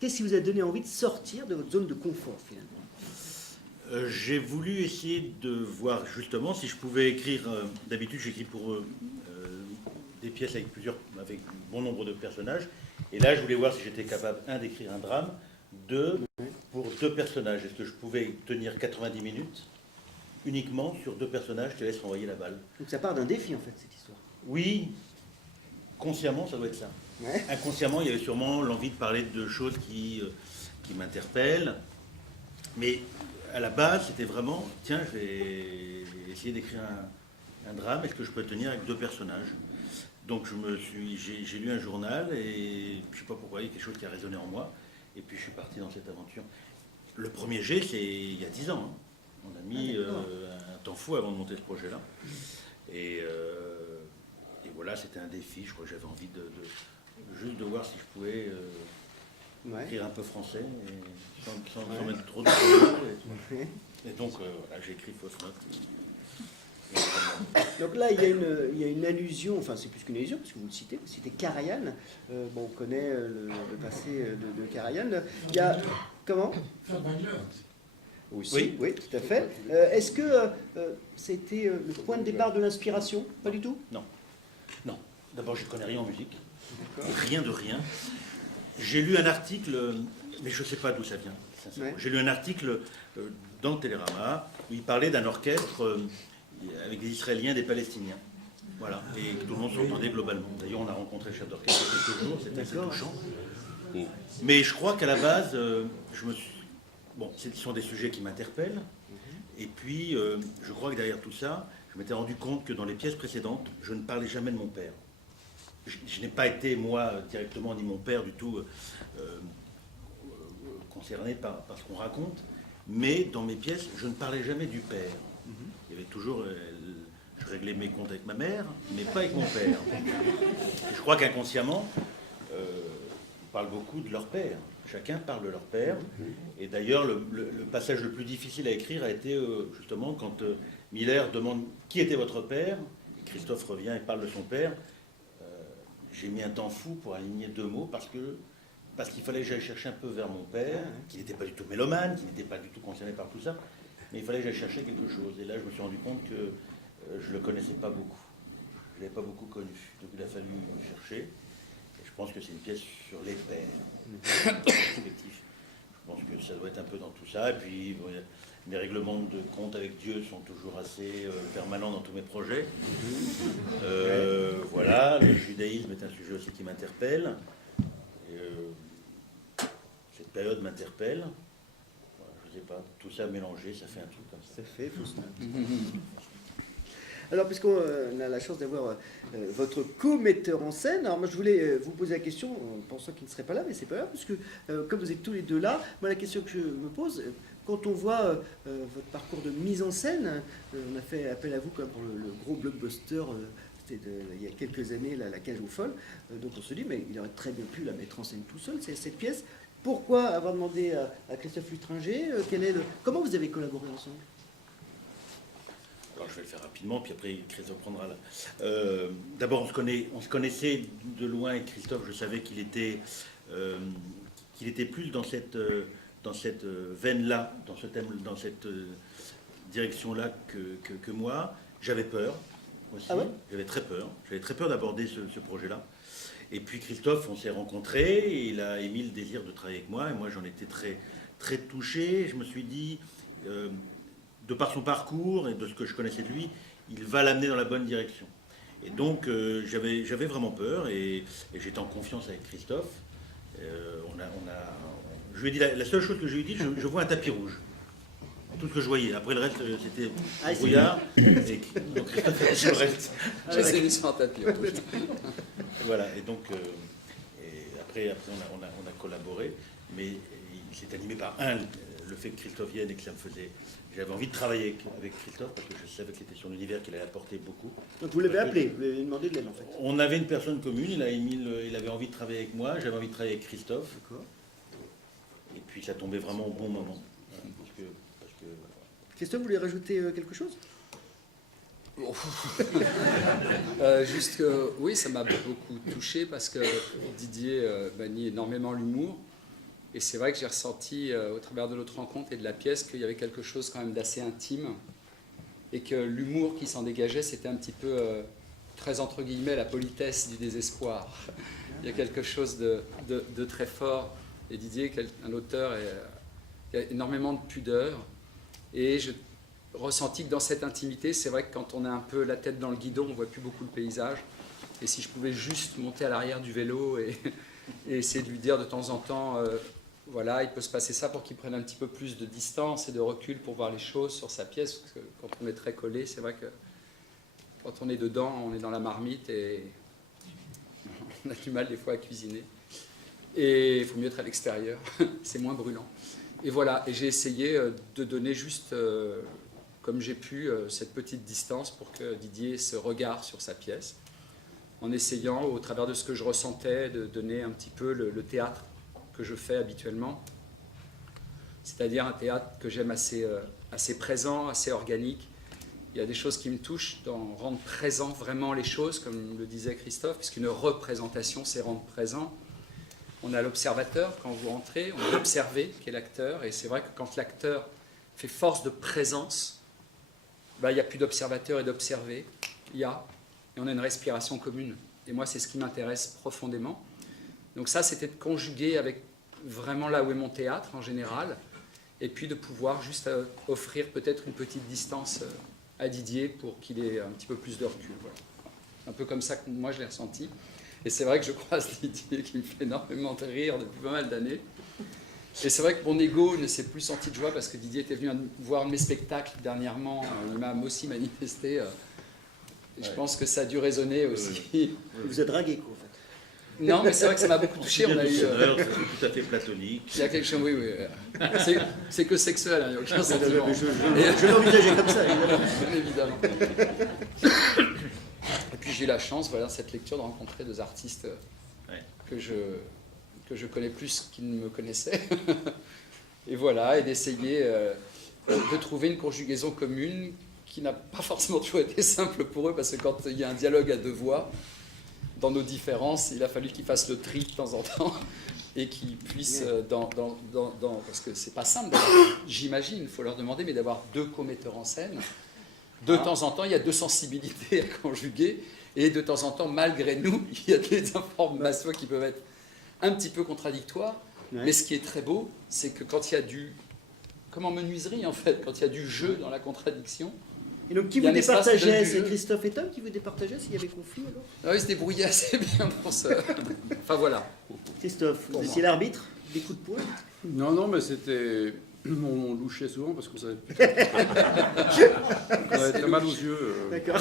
qu'est-ce qui vous a donné envie de sortir de votre zone de confort, finalement? J'ai voulu essayer de voir justement si je pouvais écrire. D'habitude, j'écris pour des pièces avec bon nombre de personnages. Et là, je voulais voir si j'étais capable, d'écrire un drame, pour 2 personnages. Est-ce que je pouvais tenir 90 minutes uniquement sur 2 personnages? Je te laisse renvoyer la balle. Donc ça part d'un défi, en fait, cette histoire. Oui, consciemment, ça doit être ça. Ouais. Inconsciemment, il y avait sûrement l'envie de parler de choses qui m'interpellent. Mais à la base, c'était vraiment, tiens, je vais essayer d'écrire un drame, est-ce que je peux tenir avec 2 personnages? Donc j'ai lu un journal et je ne sais pas pourquoi, il y a quelque chose qui a résonné en moi. Et puis je suis parti dans cette aventure. Le premier jet, c'est il y a 10 ans. Hein. On a mis un temps fou avant de monter ce projet-là. Et voilà, c'était un défi. Je crois que j'avais envie juste de voir si je pouvais écrire un peu français et sans mettre trop de choses. Et donc, voilà, j'ai écrit Fausse Note. Donc là, il y a une allusion, enfin c'est plus qu'une allusion, parce que vous citez Karajan. Bon, on connaît le passé de Karajan. Il y a, comment? Aussi, oui, tout à fait. Est-ce que c'était le point de départ de l'inspiration? Pas du tout? Non. Non. D'abord, je ne connais rien en musique. Rien de rien. J'ai lu un article, mais je ne sais pas d'où ça vient. Ouais. J'ai lu un article dans Télérama où il parlait d'un orchestre avec des Israéliens et des Palestiniens. Voilà. Et tout le monde s'entendait globalement. D'ailleurs, on a rencontré le chef d'orchestre il y a quelques jours, c'était assez touchant. Mais je crois qu'à la base, bon, ce sont des sujets qui m'interpellent. Et puis, je crois que derrière tout ça, je m'étais rendu compte que dans les pièces précédentes, je ne parlais jamais de mon père. Je n'ai pas été, moi, directement, ni mon père du tout concerné par ce qu'on raconte, mais dans mes pièces, je ne parlais jamais du père. Il y avait toujours... je réglais mes comptes avec ma mère, mais pas avec mon père. Et je crois qu'inconsciemment, on parle beaucoup de leur père. Chacun parle de leur père. Et d'ailleurs, le passage le plus difficile à écrire a été justement quand Miller demande « Qui était votre père ?» Christophe revient et parle de son père. J'ai mis un temps fou pour aligner 2 mots parce qu'il fallait que j'aille chercher un peu vers mon père, qui n'était pas du tout mélomane, qui n'était pas du tout concerné par tout ça, mais il fallait que j'aille chercher quelque chose. Et là, je me suis rendu compte que je ne le connaissais pas beaucoup. Je ne l'avais pas beaucoup connu. Donc il a fallu me chercher. Et je pense que c'est une pièce sur les pères. Je pense que ça doit être un peu dans tout ça. Et puis, bon, mes règlements de compte avec Dieu sont toujours assez permanents dans tous mes projets. Voilà, le judaïsme est un sujet aussi qui m'interpelle. Cette période m'interpelle. Voilà, je ne sais pas, tout ça mélangé, ça fait un truc comme ça. Ça fait Fausse Note. Alors, puisqu'on a la chance d'avoir votre co-metteur en scène, alors moi je voulais vous poser la question, en pensant qu'il ne serait pas là, mais c'est pas grave, parce que comme vous êtes tous les deux là, moi la question que je me pose, quand on voit votre parcours de mise en scène, on a fait appel à vous comme pour le gros blockbuster, c'était il y a quelques années, La Cage aux Folles, donc on se dit, mais il aurait très bien pu la mettre en scène tout seul, cette pièce. Pourquoi avoir demandé à Christophe Lutringer comment vous avez collaboré ensemble? Alors, je vais le faire rapidement, puis après Christophe prendra là. D'abord, on se connaissait de loin, et Christophe, je savais qu'il était plus dans cette veine-là, dans ce thème, dans cette direction-là que moi. J'avais peur aussi. Ah ouais? J'avais très peur d'aborder ce projet-là. Et puis Christophe, on s'est rencontrés, et il a émis le désir de travailler avec moi, et moi j'en étais très, très touché. Je me suis dit, de par son parcours et de ce que je connaissais de lui, il va l'amener dans la bonne direction. Et donc j'avais vraiment peur, et j'étais en confiance avec Christophe. Je lui ai dit, la seule chose que je lui ai dit, je vois un tapis rouge. Tout ce que je voyais. Après le reste, c'était brouillard. Donc Christophe a dit le reste. J'ai mis sur un tapis rouge. Voilà, et donc après on a collaboré, mais s'est animé par le fait que Christophe vienne et que ça me faisait... J'avais envie de travailler avec Christophe parce que je savais que c'était son univers qu'il allait apporter beaucoup. Donc vous l'avez appelé, vous lui avez demandé de l'aide en fait. On avait une personne commune, il avait envie de travailler avec moi, j'avais envie de travailler avec Christophe. D'accord. Et puis ça tombait vraiment au bon moment. Parce que Christophe, vous voulez rajouter quelque chose? Juste que, oui, ça m'a beaucoup touché parce que Didier manie énormément l'humour. Et c'est vrai que j'ai ressenti au travers de notre rencontre et de la pièce qu'il y avait quelque chose quand même d'assez intime. Et que l'humour qui s'en dégageait, c'était un petit peu, très entre guillemets, la politesse du désespoir. Il y a quelque chose de très fort. Et Didier, un auteur, il y a énormément de pudeur. Et je ressenti que dans cette intimité, c'est vrai que quand on a un peu la tête dans le guidon, on ne voit plus beaucoup le paysage. Et si je pouvais juste monter à l'arrière du vélo et essayer de lui dire de temps en temps, voilà, il peut se passer ça pour qu'il prenne un petit peu plus de distance et de recul pour voir les choses sur sa pièce. Parce que quand on est très collé, c'est vrai que quand on est dedans, on est dans la marmite et on a du mal des fois à cuisiner. Et il faut mieux être à l'extérieur, c'est moins brûlant. Et voilà, et j'ai essayé de donner juste, comme j'ai pu, cette petite distance pour que Didier ait ce regard sur sa pièce, en essayant, au travers de ce que je ressentais, de donner un petit peu le théâtre que je fais habituellement, c'est-à-dire un théâtre que j'aime assez présent, assez organique. Il y a des choses qui me touchent dans rendre présent vraiment les choses, comme le disait Christophe, puisqu'une représentation, c'est rendre présent. On a l'observateur quand vous rentrez, on a l'observé qui est l'acteur, et c'est vrai que quand l'acteur fait force de présence, il n'y a plus d'observateur et d'observé, et on a une respiration commune. Et moi, c'est ce qui m'intéresse profondément. Donc ça, c'était de conjuguer avec vraiment là où est mon théâtre en général, et puis de pouvoir juste offrir peut-être une petite distance à Didier pour qu'il ait un petit peu plus de recul. Voilà. Un peu comme ça que moi, je l'ai ressenti. Et c'est vrai que je croise Didier qui me fait énormément rire depuis pas mal d'années. Et c'est vrai que mon ego ne s'est plus senti de joie parce que Didier était venu voir mes spectacles dernièrement. Il m'a aussi manifesté. Et je pense que ça a dû résonner aussi. Il vous a dragué quoi en fait. Non, mais c'est vrai que ça m'a beaucoup touché. On a eu. C'est tout à fait platonique. Il y a quelque chose, oui. C'est que sexuel, il n'y a aucun sentiment. Je l'envisageais comme ça, évidemment. Bien évidemment. Et puis j'ai eu la chance, voilà, cette lecture, de rencontrer deux artistes que je connais plus qu'ils ne me connaissaient. Et voilà, et d'essayer de trouver une conjugaison commune qui n'a pas forcément toujours été simple pour eux, parce que quand il y a un dialogue à deux voix, dans nos différences, il a fallu qu'ils fassent le tri de temps en temps et qu'ils puissent, parce que c'est pas simple, j'imagine, il faut leur demander, mais d'avoir deux co-metteurs en scène. De temps en temps, il y a deux sensibilités à conjuguer, et de temps en temps, malgré nous, il y a des informations qui peuvent être un petit peu contradictoires. Ouais. Mais ce qui est très beau, c'est que quand il y a comme en menuiserie en fait, quand il y a du jeu dans la contradiction. Et donc qui vous départageait? C'est Christophe et Tom qui vous départageaient s'il y avait conflit alors? Ah oui, ils se débrouillaient assez bien pour ça. Enfin voilà. Christophe, vous étiez l'arbitre des coups de poing? Non, mais c'était... On louchait souvent parce qu'on savait plus. On avait très mal aux yeux. D'accord.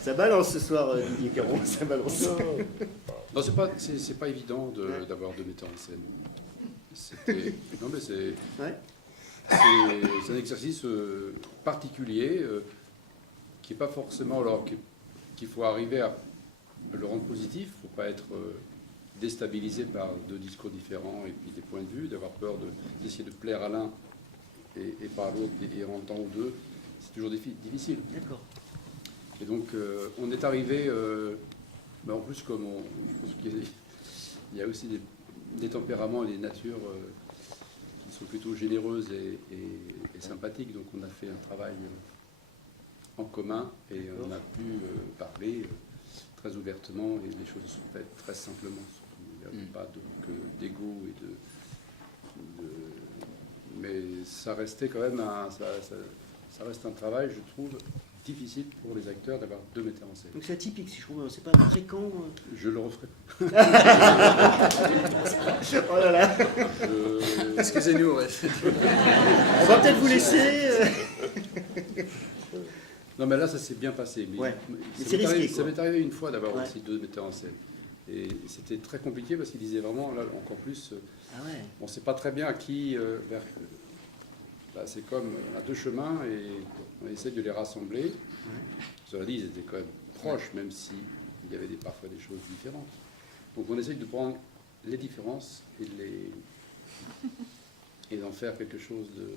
Ça balance ce soir, Didier Caron, ça balance. Non, c'est pas évident d'avoir deux metteurs en scène. Non, mais c'est un exercice particulier qui n'est pas forcément... Alors qu'il faut arriver à le rendre positif, il ne faut pas être... déstabilisé par deux discours différents et puis des points de vue, d'avoir peur d'essayer de plaire à l'un et pas à l'autre et en temps ou deux, c'est toujours difficile. D'accord. Et donc on est arrivé, en plus comme je pense qu'il y a aussi des tempéraments et des natures qui sont plutôt généreuses et sympathiques, donc on a fait un travail en commun et on a pu parler très ouvertement et les choses se sont faites très simplement. Il n'y a pas d'ego mais ça restait quand même ça reste un travail, je trouve, difficile pour les acteurs d'avoir deux metteurs en scène. Donc c'est atypique, si je comprends, c'est pas fréquent. Je le referai. Oh là là. Excusez-nous. Ouais. On va peut-être vous laisser. Non, mais là, ça s'est bien passé. Mais ouais. ça m'est arrivé une fois d'avoir aussi deux metteurs en scène. Et c'était très compliqué parce qu'il disait vraiment, là encore plus, Ah ouais. on ne sait pas très bien à qui vers. Bah, c'est comme on a deux chemins et on essaie de les rassembler. Cela dit, ils étaient quand même proches, même s'il y avait parfois des choses différentes. Donc on essaie de prendre les différences et d'en faire quelque chose de...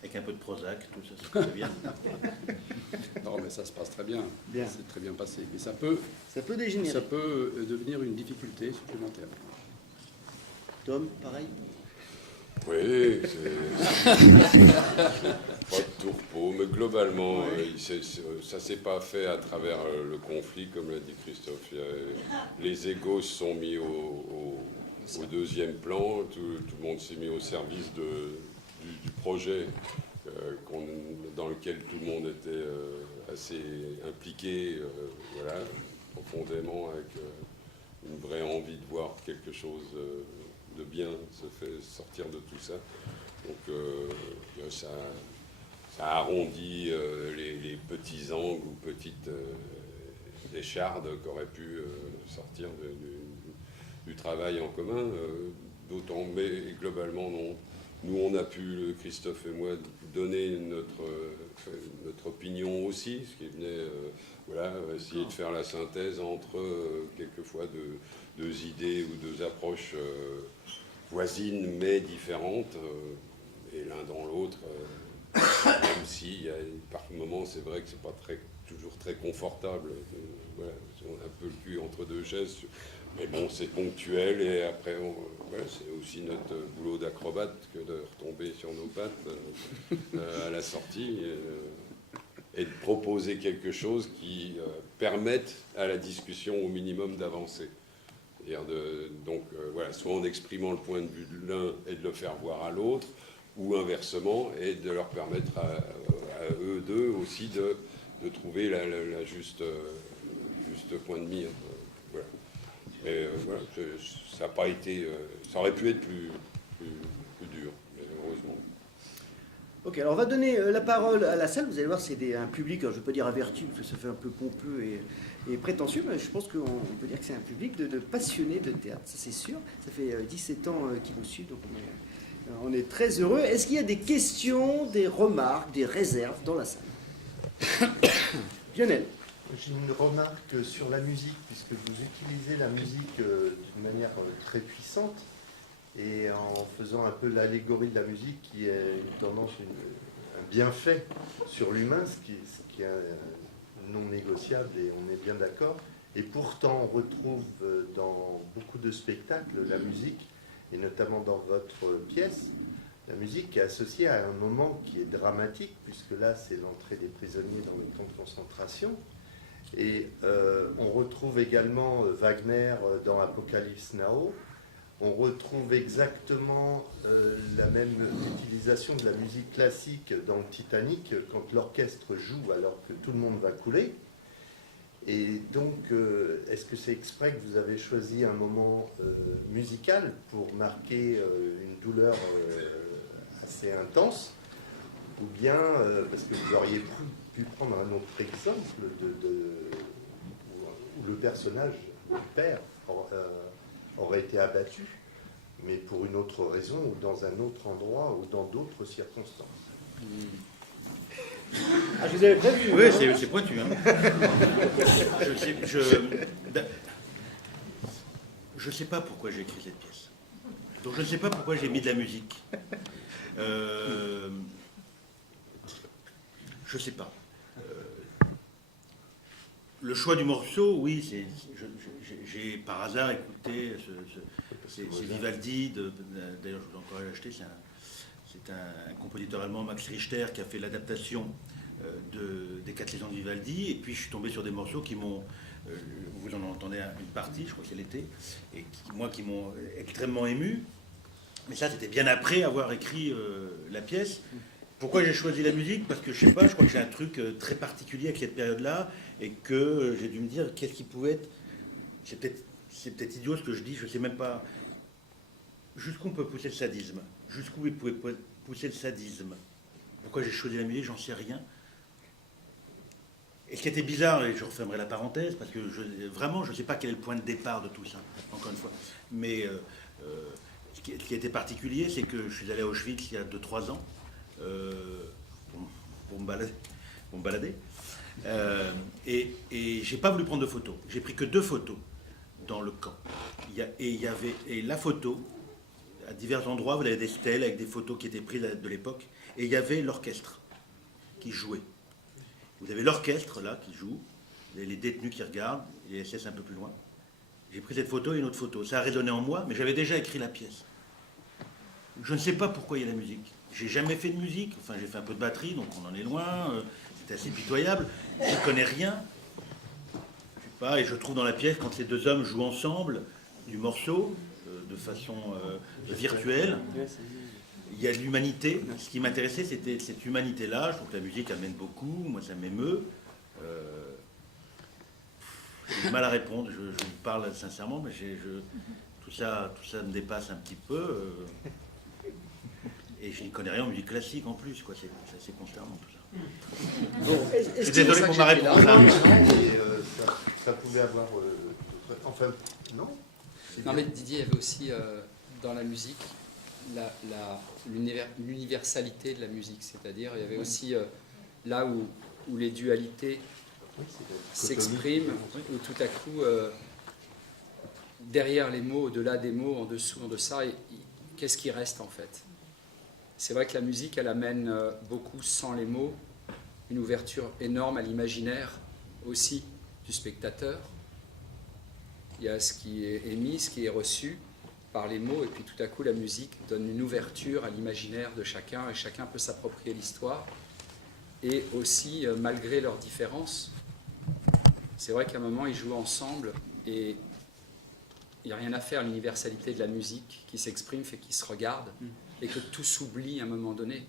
Avec un peu de Prozac, tout ça, c'est très bien. Non, mais ça se passe très bien. Bien. C'est très bien passé. Mais ça peut dégénérer. devenir une difficulté supplémentaire. Tom, pareil. Oui, c'est pas de tourpeau, mais globalement, ça s'est pas fait à travers le conflit, comme l'a dit Christophe. Les égos se sont mis au deuxième plan, tout le monde s'est mis au service du projet dans lequel tout le monde était assez impliqué, voilà, profondément, avec une vraie envie de voir quelque chose de bien se fait sortir de tout ça. Donc ça arrondit les petits angles ou petites échardes qu'auraient pu sortir du travail en commun. D'autant, mais globalement, non. Nous, on a pu, Christophe et moi, donner notre opinion aussi, ce qui venait, voilà, essayer de faire la synthèse entre quelquefois deux idées ou deux approches voisines mais différentes, et l'un dans l'autre, même si par moments c'est vrai que c'est pas toujours très confortable, voilà, on a un peu le cul entre deux chaises, mais bon, c'est ponctuel, et après voilà, c'est aussi notre boulot d'acrobate que de retomber sur nos pattes à la sortie et de proposer quelque chose qui permette à la discussion au minimum d'avancer. Donc voilà, soit en exprimant le point de vue de l'un et de le faire voir à l'autre, ou inversement, et de leur permettre à eux deux aussi de trouver la juste point de mire. Voilà. Mais voilà, ça n'a pas été, ça aurait pu être plus dur, mais heureusement. Ok, alors on va donner la parole à la salle. Vous allez voir, c'est un public, alors je ne veux pas dire averti, parce que ça fait un peu pompeux et prétentieux, mais je pense qu'on peut dire que c'est un public de passionnés de théâtre, ça c'est sûr. Ça fait 17 ans qu'ils nous suivent, donc on est très heureux. Est-ce qu'il y a des questions, des remarques, des réserves dans la salle? Lionel. J'ai une remarque sur la musique, puisque vous utilisez la musique d'une manière très puissante, et en faisant un peu l'allégorie de la musique, qui est une tendance, un bienfait sur l'humain, ce qui est non négociable, et on est bien d'accord. Et pourtant, on retrouve dans beaucoup de spectacles la musique, et notamment dans votre pièce, la musique est associée à un moment qui est dramatique, puisque là, c'est l'entrée des prisonniers dans le camp de concentration. Et on retrouve également Wagner dans Apocalypse Now. On retrouve exactement la même utilisation de la musique classique dans le Titanic, quand l'orchestre joue alors que tout le monde va couler. Et donc, est-ce que c'est exprès que vous avez choisi un moment musical pour marquer une douleur assez intense, ou bien parce que vous auriez pu prendre un autre exemple où le personnage, le père, aurait été abattu, mais pour une autre raison, ou dans un autre endroit, ou dans d'autres circonstances. Ah, je vous avais prévu. Oui, hein. c'est pointu. Hein. Je ne sais pas pourquoi j'ai écrit cette pièce. Donc je ne sais pas pourquoi j'ai mis de la musique. Je ne sais pas. Le choix du morceau, oui, j'ai par hasard écouté c'est Vivaldi, d'ailleurs je vous encourage à l'acheter, c'est un compositeur allemand, Max Richter, qui a fait l'adaptation des 4 légendes de Vivaldi, et puis je suis tombé sur des morceaux qui m'ont, vous en entendez une partie, je crois qu'elle était, et qui m'ont extrêmement ému, mais ça c'était bien après avoir écrit la pièce. Pourquoi j'ai choisi la musique? Parce que je sais pas, je crois que j'ai un truc très particulier avec cette période-là, et que j'ai dû me dire qu'est-ce qui pouvait être. C'est peut-être idiot ce que je dis, je sais même pas jusqu'où on peut pousser le sadisme. Jusqu'où il pouvait pousser le sadisme. Pourquoi j'ai choisi la musique, j'en sais rien. Et ce qui était bizarre, et je refermerai la parenthèse, parce que vraiment, je ne sais pas quel est le point de départ de tout ça, encore une fois. Mais ce qui était particulier, c'est que je suis allé à Auschwitz il y a 2-3 ans pour me balader. Et j'ai pas voulu prendre de photos. J'ai pris que 2 photos dans le camp. Et la photo, à divers endroits, vous avez des stèles avec des photos qui étaient prises de l'époque, et il y avait l'orchestre qui jouait. Vous avez l'orchestre là qui joue, les détenus qui regardent, les SS un peu plus loin. J'ai pris cette photo et une autre photo. Ça a résonné en moi, mais j'avais déjà écrit la pièce. Je ne sais pas pourquoi il y a la musique. J'ai jamais fait de musique. Enfin, j'ai fait un peu de batterie, donc on en est loin. C'était assez pitoyable. Je ne connais rien. Je sais pas, et je trouve dans la pièce, quand ces 2 hommes jouent ensemble du morceau, de façon virtuelle, il y a de l'humanité. Ce qui m'intéressait, c'était cette humanité-là. Je trouve que la musique amène beaucoup. Moi, ça m'émeut. J'ai du mal à répondre. Je vous parle sincèrement, mais tout ça me dépasse un petit peu. Et je n'y connais rien en musique classique en plus. C'est assez consternant tout ça. Bon, Je suis désolé pour ma réponse. Et ça pouvait avoir... enfin, non. Non, mais Didier, il y avait aussi dans la musique l'universalité de la musique. C'est-à-dire, il y avait aussi là où les dualités s'expriment, où tout à coup, derrière les mots, au-delà des mots, en dessous, en deçà, qu'est-ce qui reste en fait? C'est vrai que la musique, elle amène beaucoup, sans les mots, une ouverture énorme à l'imaginaire aussi du spectateur. Il y a ce qui est émis, ce qui est reçu par les mots, et puis tout à coup la musique donne une ouverture à l'imaginaire de chacun, et chacun peut s'approprier l'histoire. Et aussi, malgré leurs différences, c'est vrai qu'à un moment ils jouent ensemble, et il n'y a rien à faire. L'universalité de la musique qui s'exprime fait qu'ils se regardent, et que tout s'oublie à un moment donné.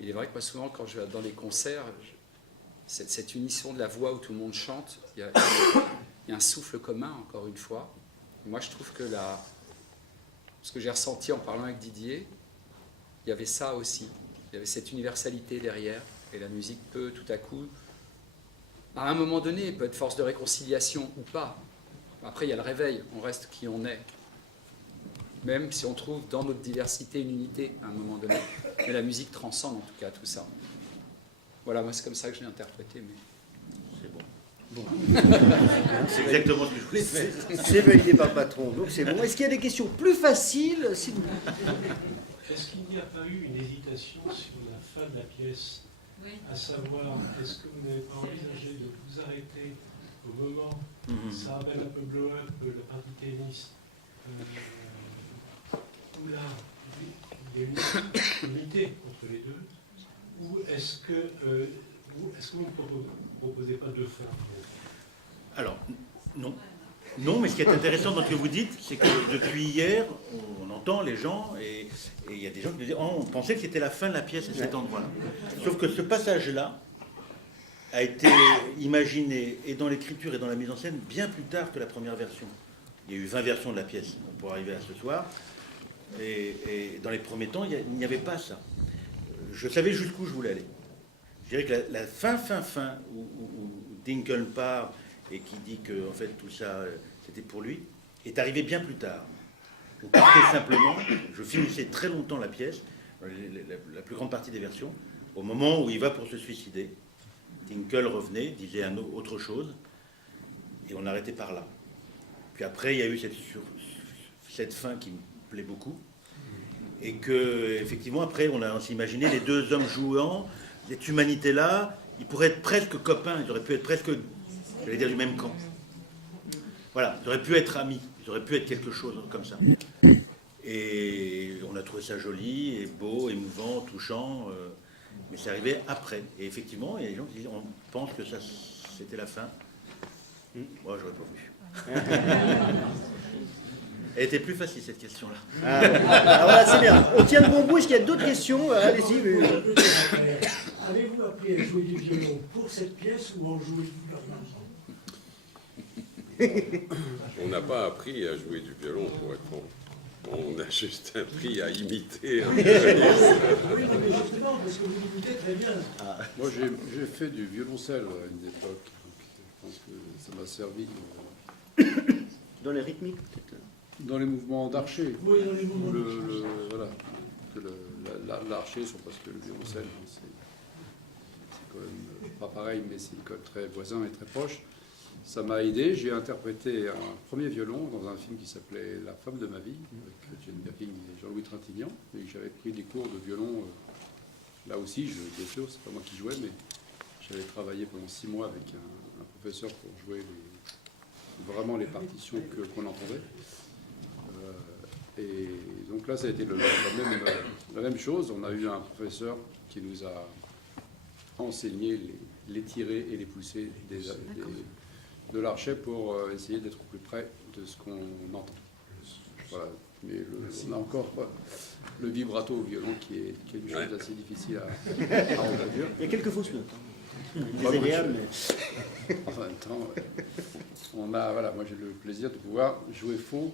Il est vrai que moi souvent, quand je vais dans des concerts, cette unisson de la voix où tout le monde chante, il y a un souffle commun, encore une fois. Et moi, je trouve que ce que j'ai ressenti en parlant avec Didier, il y avait ça aussi. Il y avait cette universalité derrière. Et la musique peut, tout à coup, à un moment donné, peut être force de réconciliation ou pas. Après, il y a le réveil. On reste qui on est. Même si on trouve dans notre diversité une unité à un moment donné. Mais la musique transcende, en tout cas, tout ça. Voilà, moi, c'est comme ça que je l'ai interprété. Mais... C'est bon. C'est exactement ce que je voulais faire. C'est validé par le patron, donc c'est bon. Est-ce qu'il y a des questions plus faciles, s'il vous plaît? Est-ce qu'il n'y a pas eu une hésitation sur la fin de la pièce? À savoir, est-ce que vous n'avez pas envisagé de vous arrêter au moment où ça rappelle un peu Blow Up, la partie tennis, où là, il y a une unité entre les deux, ou est-ce que vous ne proposez pas de fin? Alors, non. Non, mais ce qui est intéressant dans ce que vous dites, c'est que depuis hier, on entend les gens, et il y a des gens qui nous disent « Oh, on pensait que c'était la fin de la pièce à cet endroit-là ». Sauf que ce passage-là a été imaginé, et dans l'écriture et dans la mise en scène, bien plus tard que la première version. Il y a eu 20 versions de la pièce pour arriver à ce soir, et dans les premiers temps, il n'y avait pas ça. Je savais jusqu'où je voulais aller. Je dirais que la fin, où Dinkel part et qui dit que en fait, tout ça, c'était pour lui, est arrivé bien plus tard. Je partais simplement, je finissais très longtemps la pièce, la plus grande partie des versions, au moment où il va pour se suicider. Dinkel revenait, disait autre chose, et on arrêtait par là. Puis après, il y a eu cette fin qui me plaît beaucoup, et que, effectivement, après, on s'est imaginé les 2 hommes jouant, cette humanité-là, ils pourraient être presque copains, ils auraient pu être presque, j'allais dire, du même camp. Voilà, ils auraient pu être amis, ils auraient pu être quelque chose comme ça. Et on a trouvé ça joli, et beau, émouvant, touchant, mais c'est arrivé après. Et effectivement, il y a des gens qui disent, on pense que ça, c'était la fin. Moi, j'aurais pas vu. Elle était plus facile, cette question-là. Alors voilà, c'est bien. On tient de bon bout. Est-ce qu'il y a d'autres questions? Allez-y. Avez-vous appris à jouer du violon pour cette pièce ou en jouer régulièrement? On n'a pas appris à jouer du violon, pour être franc. On a juste appris à imiter un Oui, mais justement, parce que vous l'imitez très bien. Moi, j'ai fait du violoncelle à une époque, donc je pense que ça m'a servi Dans les rythmiques, peut-être. dans les mouvements d'archer. Oui, dans les moments de Voilà, que l'archer, parce que le violoncelle, c'est quand même pas pareil, mais c'est une corde très voisin et très proche. Ça m'a aidé. J'ai interprété un premier violon dans un film qui s'appelait La femme de ma vie, avec Jane Birkin et Jean-Louis Trintignant. Et j'avais pris des cours de violon. Là aussi, bien sûr, c'est pas moi qui jouais, mais j'avais travaillé pendant 6 mois avec un professeur pour jouer vraiment les partitions qu'on entendait. Et donc là, ça a été la même chose. On a eu un professeur qui nous a enseigné les tirer et les pousser de l'archet pour essayer d'être au plus près de ce qu'on entend. Voilà. Mais on a encore le vibrato au violon qui est une chose assez difficile à reproduire. Il y a quelques fausses notes. Désagréable, mais... En même temps, moi j'ai le plaisir de pouvoir jouer faux.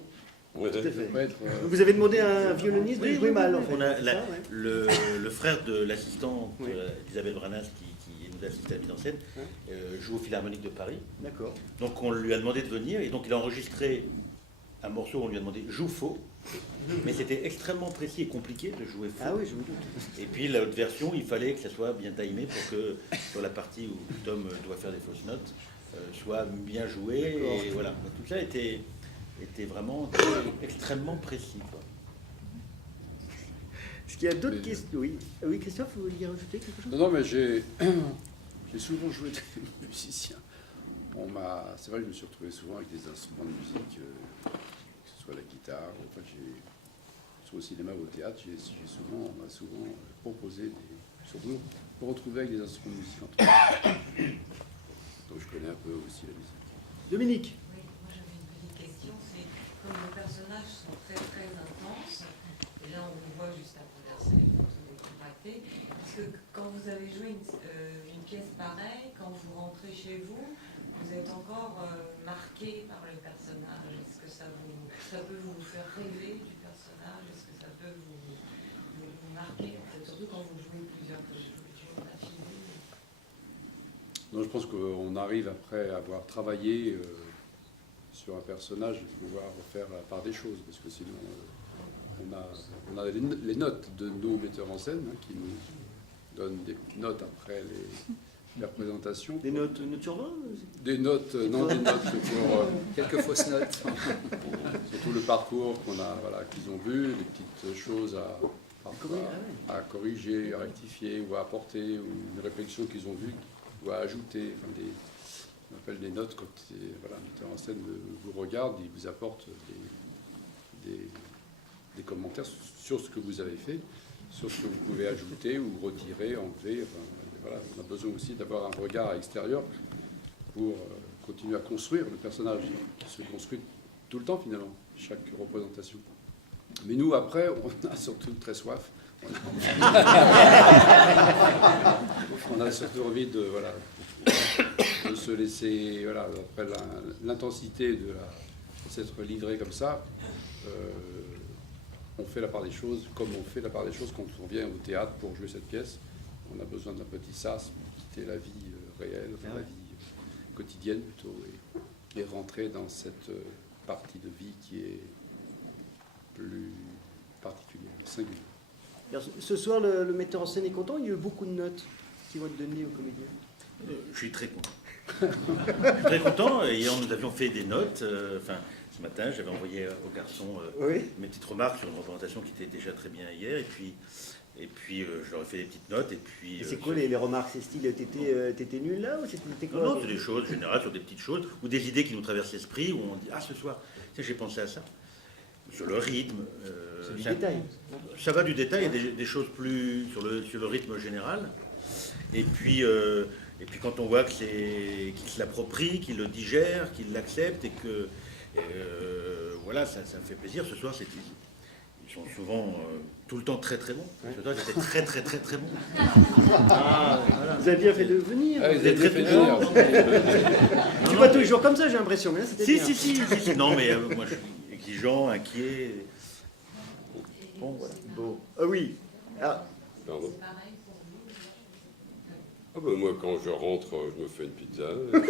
Ouais. Tout à fait. Pas être, Vous avez demandé à un violoniste de jouer mal, en fait. On a c'est ça, ouais. le frère de l'assistante Oui. d'Isabelle Branas qui nous assiste à la mise en scène, joue au Philharmonique de Paris. D'accord. Donc on lui a demandé de venir et donc il a enregistré un morceau, on lui a demandé joue faux, mais c'était extrêmement précis et compliqué de jouer faux. Ah oui, je me doute. Et puis l'autre version, il fallait que ça soit bien timé pour que sur la partie où Tom doit faire des fausses notes, soit bien joué. D'accord. Et voilà, donc, tout ça était vraiment extrêmement précis, quoi. Est-ce qu'il y a d'autres Mais- questions? Oui. Oui, Christophe, vous vouliez rajouter quelque chose? Non, mais j'ai souvent joué des musiciens. C'est vrai que je me suis retrouvé souvent avec des instruments de musique, que ce soit la guitare, soit au cinéma ou au théâtre, on m'a souvent proposé surtout pour retrouver avec des instruments de musique entre eux. Donc je connais un peu aussi la musique. Dominique. Oui, moi j'avais une petite question, c'est comme les personnages sont très très intenses, et là on vous voit juste après verser les photos décontractées, est-ce que quand vous avez joué une pièce pareille, quand vous rentrez chez vous, vous êtes encore marqué par le personnage? Est-ce que ça peut vous faire rêver du personnage? Est-ce que ça peut vous marquer, en fait, surtout quand vous jouez plusieurs jours d'affilée? Non, je pense qu'on arrive après avoir travaillé sur un personnage de pouvoir faire la part des choses, parce que sinon on a les notes de nos metteurs en scène qui nous donnent des notes après les représentations. Des notes sur 20? Des notes, non, des notes pour Quelques fausses notes. surtout le parcours qu'ils ont vu, des petites choses à corriger, à rectifier ou à apporter, ou une réflexion qu'ils ont vue ou à ajouter. On appelle des notes quand un metteur en scène vous regarde, il vous apporte des commentaires sur ce que vous avez fait, sur ce que vous pouvez ajouter ou retirer, enlever. On a besoin aussi d'avoir un regard extérieur pour continuer à construire le personnage qui se construit tout le temps finalement, chaque représentation. Mais nous, après, on a surtout très soif. On a surtout envie de se laisser, après l'intensité de s'être livré comme ça, on fait la part des choses comme on fait la part des choses quand on vient au théâtre pour jouer cette pièce. On a besoin d'un petit sas pour quitter la vie réelle, la vie quotidienne plutôt, et rentrer dans cette partie de vie qui est plus particulière, singulière. Alors, ce soir, le metteur en scène est content. Il y a eu beaucoup de notes qui vont être données aux comédiens. Je suis très content. Je suis très content. Hier, nous avions fait des notes. Ce matin, j'avais envoyé aux garçons mes petites remarques sur une représentation qui était déjà très bien hier. Et puis je leur ai fait des petites notes. Et puis. Et c'est quoi les remarques? C'est style, t'étais nul là ou c'était quoi? Non, c'est des choses générales sur des petites choses ou des idées qui nous traversent l'esprit où on dit ce soir, tiens, j'ai pensé à ça. Sur le rythme. C'est du détail. Ça va du détail, il y a des choses plus sur le rythme général. Et puis quand on voit qu'il se l'approprie, qu'il le digère, qu'il l'accepte et que ça me fait plaisir. Ce soir, ils sont souvent tout le temps très très bons. Ce soir, c'était très très très très bon. Voilà. Vous avez bien fait de venir. Ah, vous avez bien fait de venir. C'est pas tous les jours comme ça, j'ai l'impression. Mais là, c'était bien. Si. Non, mais moi, je suis exigeant, inquiet. Bon, voilà. Bon. Ah oui. Ah, Pardon. C'est pareil pour vous. Ah bah, moi, quand je rentre, je me fais une pizza. vous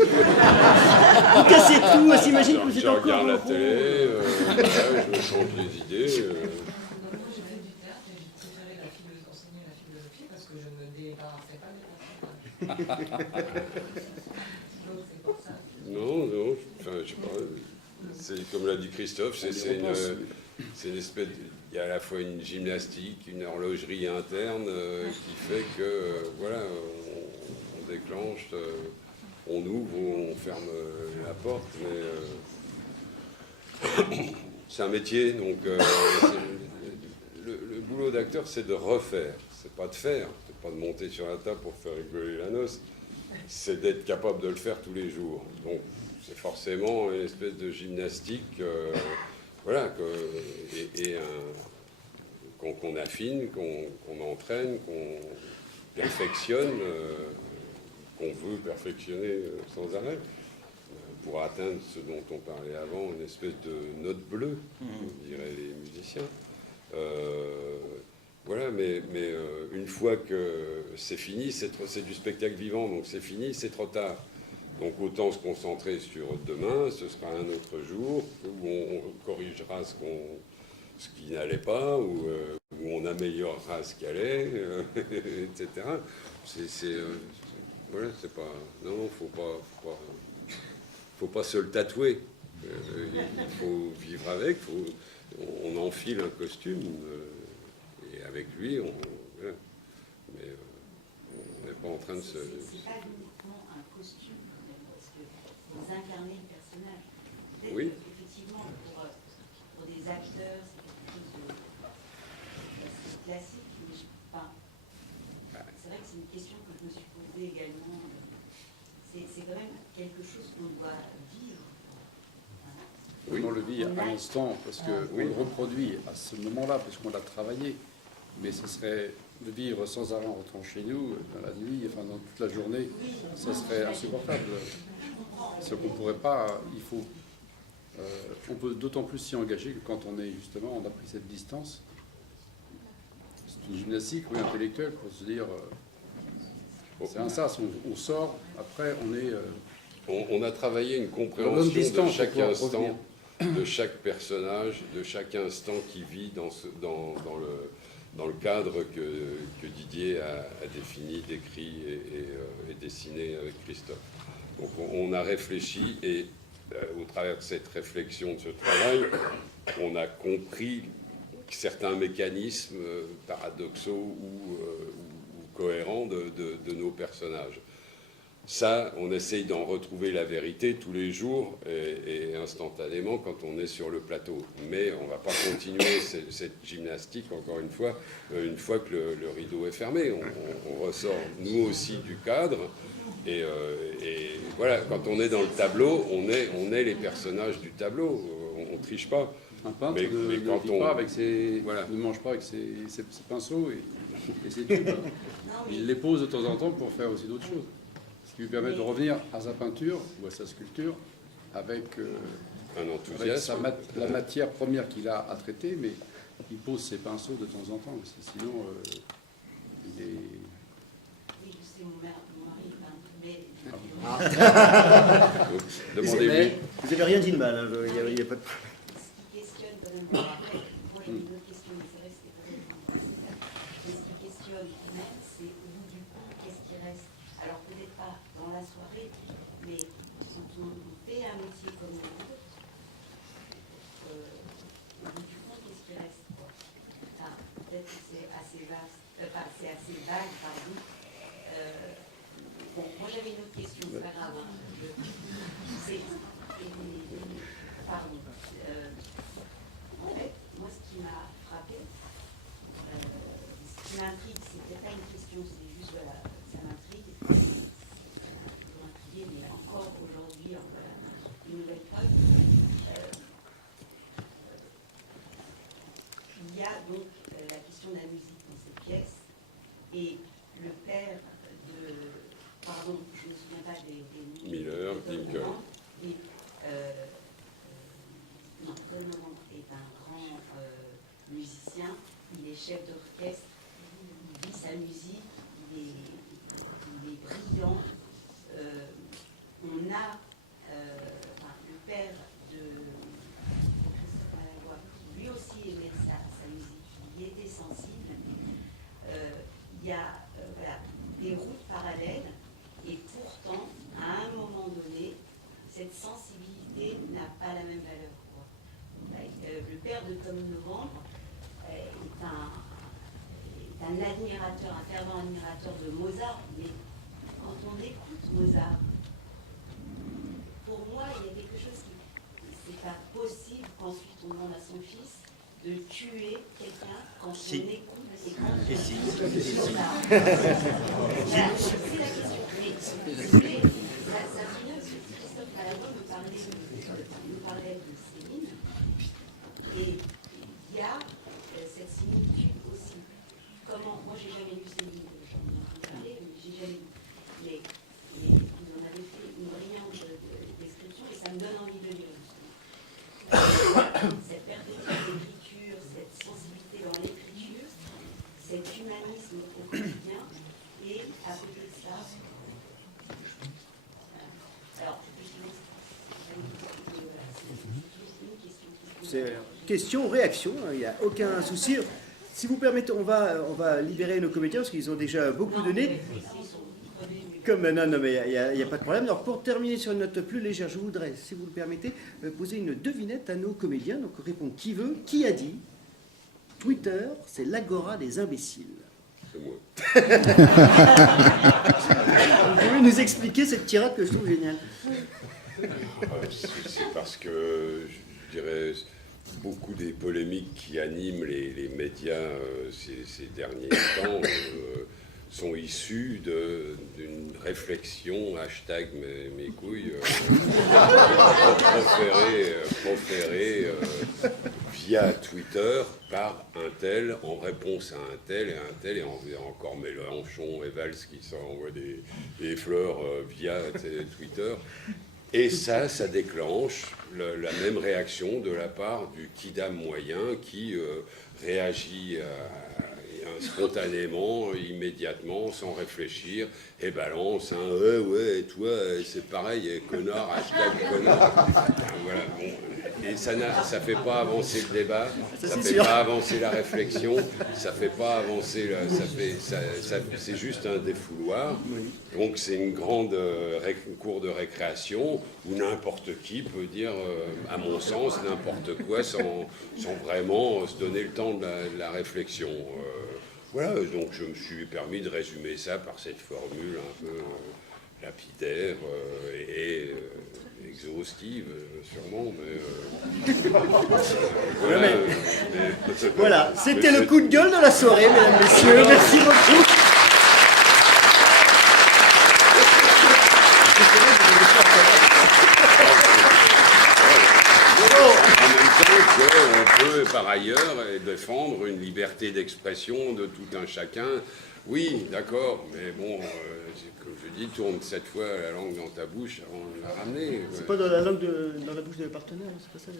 cassez tout, s'imagine que vous êtes Je encore regarde la au télé, voilà, je me change les idées. Donc, moi, j'ai fait du théâtre et j'ai préféré enseigner la philosophie parce que je ne me débarrassais pas des personnages. Donc, c'est pour ça. Non, enfin, je sais pas. C'est comme l'a dit Christophe, c'est une espèce il y a à la fois une gymnastique, une horlogerie interne qui fait que voilà, on déclenche, on ouvre, on ferme la porte, mais c'est un métier, donc le boulot d'acteur, c'est de refaire, c'est pas de faire, c'est pas de monter sur la table pour faire rigoler la noce, c'est d'être capable de le faire tous les jours. Donc c'est forcément une espèce de gymnastique, voilà, qu'on affine, qu'on entraîne, qu'on perfectionne, qu'on veut perfectionner sans arrêt, pour atteindre ce dont on parlait avant, une espèce de note bleue, diraient les musiciens. Voilà, mais une fois que c'est fini, c'est du spectacle vivant, donc c'est fini, c'est trop tard. Donc autant se concentrer sur demain, ce sera un autre jour, où on corrigera ce qui n'allait pas, où on améliorera ce qui allait, etc. Voilà, c'est pas... Non, faut pas se le tatouer. Il faut vivre avec, on enfile un costume, et avec lui, voilà. Mais on n'est pas en train de se... C'est pas uniquement un costume, quand même, parce que vous incarnez le personnage. Oui. Effectivement, pour des acteurs, c'est quelque chose de classique, mais c'est vrai que c'est une question que je me suis posée également. C'est quand même quelque chose qu'on doit vivre. Oui, on le vit à l'instant, parce qu'on le reproduit à ce moment-là, parce qu'on l'a travaillé. Mais ce serait de vivre sans arrêt en rentrant chez nous, dans la nuit, enfin dans toute la journée, ça serait insupportable. C'est qu'on ne pourrait pas, on peut d'autant plus s'y engager que quand on a pris cette distance. C'est une gymnastique, oui, intellectuelle, pour se dire, c'est un sas, on sort, après on est... On a travaillé une compréhension de chaque instant, de chaque personnage, de chaque instant qui vit dans le cadre que Didier a défini, décrit et dessiné avec Christophe. Donc on a réfléchi et au travers de cette réflexion, de ce travail, on a compris certains mécanismes paradoxaux ou cohérents de nos personnages. Ça, on essaye d'en retrouver la vérité tous les jours et instantanément quand on est sur le plateau. Mais on ne va pas continuer cette gymnastique, encore une fois que le rideau est fermé. On ressort, nous aussi, du cadre. Et voilà, quand on est dans le tableau, on est les personnages du tableau. On ne triche pas. Un peintre ne mange pas avec ses pinceaux et ses tubes. Il les pose de temps en temps pour faire aussi d'autres choses. Ce qui lui permet de revenir à sa peinture ou à sa sculpture avec, un enthousiasme. La matière première qu'il a à traiter, mais il pose ses pinceaux de temps en temps. Sinon, il est... Oui, c'est mon mari, mais... Demandez-lui. Vous n'avez rien dit de mal, hein, il n'y a pas de... Ce qui questionne quand même, après, moi j'ai une autre question, mais c'est vrai que c'est quand même mais ce qui questionne quand même, c'est au bout du coup, qu'est-ce qui reste? Alors peut-être pas dans la soirée, mais quand on fait un métier comme le nôtre, au bout du compte, qu'est-ce qui reste, quoi? Enfin, peut-être que c'est assez vaste, c'est assez vague, pardon. Bon, moi j'avais une autre question, c'est pas grave. Hein. Pardon. En fait, moi ce qui m'a frappé, ce qui m'intrigue, c'est peut-être pas une question, c'est juste, voilà, ça m'intrigue. Ça m'a intrigué, mais encore aujourd'hui, voilà, une nouvelle preuve. Il y a donc la question de la musique dans cette pièce, et le père de... Pardon, je ne me souviens pas des Miller, Lincoln. Et non, Paul Morand est un grand musicien il est chef d'orchestre, il vit sa musique, il est brillant. On a le père de Christophe Malagois, qui lui aussi aimait sa musique, il y était sensible. Il y a des routes parallèles, et pourtant, à un moment donné, cette sensibilité n'a pas la même valeur. Le père de Tom Novembre est un admirateur, un fervent admirateur de Mozart, mais quand on écoute Mozart, pour moi, il y a quelque chose qui... C'est pas possible qu'ensuite on demande à son fils de tuer quelqu'un quand on écoute et quand on écoute Mozart. C'est la question. Mais si vous voulez, ça vient, Christophe Malagois nous parlait de Céline, et il y a cette similitude aussi. Comment, moi j'ai jamais lu Céline, j'en ai entendu parler, mais j'ai jamais lu. Mais vous en avez fait une brillante description et ça me donne envie de lire. Cette perfection d'écriture, cette sensibilité dans l'écriture, cet humanisme au quotidien, et à côté de ça, alors, C'est question, réaction, il n'y a aucun souci. Si vous permettez, on va libérer nos comédiens parce qu'ils ont déjà beaucoup donné. Non, mais il n'y a pas de problème. Alors, pour terminer sur une note plus légère, je voudrais, si vous le permettez, poser une devinette à nos comédiens. Donc, répond qui veut. Qui a dit Twitter, c'est l'agora des imbéciles? C'est moi. Vous pouvez nous expliquer cette tirade que je trouve géniale? C'est parce que, je dirais, beaucoup des polémiques qui animent les médias ces derniers temps sont issues d'une réflexion, hashtag mes couilles, proférée via Twitter par un tel, en réponse à un tel, et encore Mélenchon et Valls qui s'envoient des fleurs via Twitter. Et ça déclenche la même réaction de la part du kidam moyen qui réagit spontanément, immédiatement, sans réfléchir, et balance un ouais, toi, c'est pareil, et connard, hashtag connard. Voilà, bon. Et ça fait pas avancer le débat, ça fait pas avancer la réflexion, ça fait pas avancer, c'est juste un défouloir. Donc c'est une grande cour de récréation où n'importe qui peut dire, à mon sens, n'importe quoi sans vraiment se donner le temps de la réflexion. Voilà, donc je me suis permis de résumer ça par cette formule un peu lapidaire et exhaustive, sûrement, mais... Voilà, c'était le coup de gueule de la soirée, mesdames, messieurs. Merci beaucoup. On peut par ailleurs défendre une liberté d'expression de tout un chacun. Oui, d'accord, mais bon, comme je dis, tourne cette fois la langue dans ta bouche avant de la ramener. C'est pas dans la langue dans la bouche de partenaire, c'est pas ça?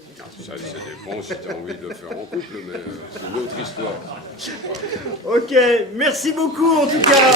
Ça dépend si tu as envie de le faire en couple, mais c'est une autre histoire. Ok, merci beaucoup en tout cas.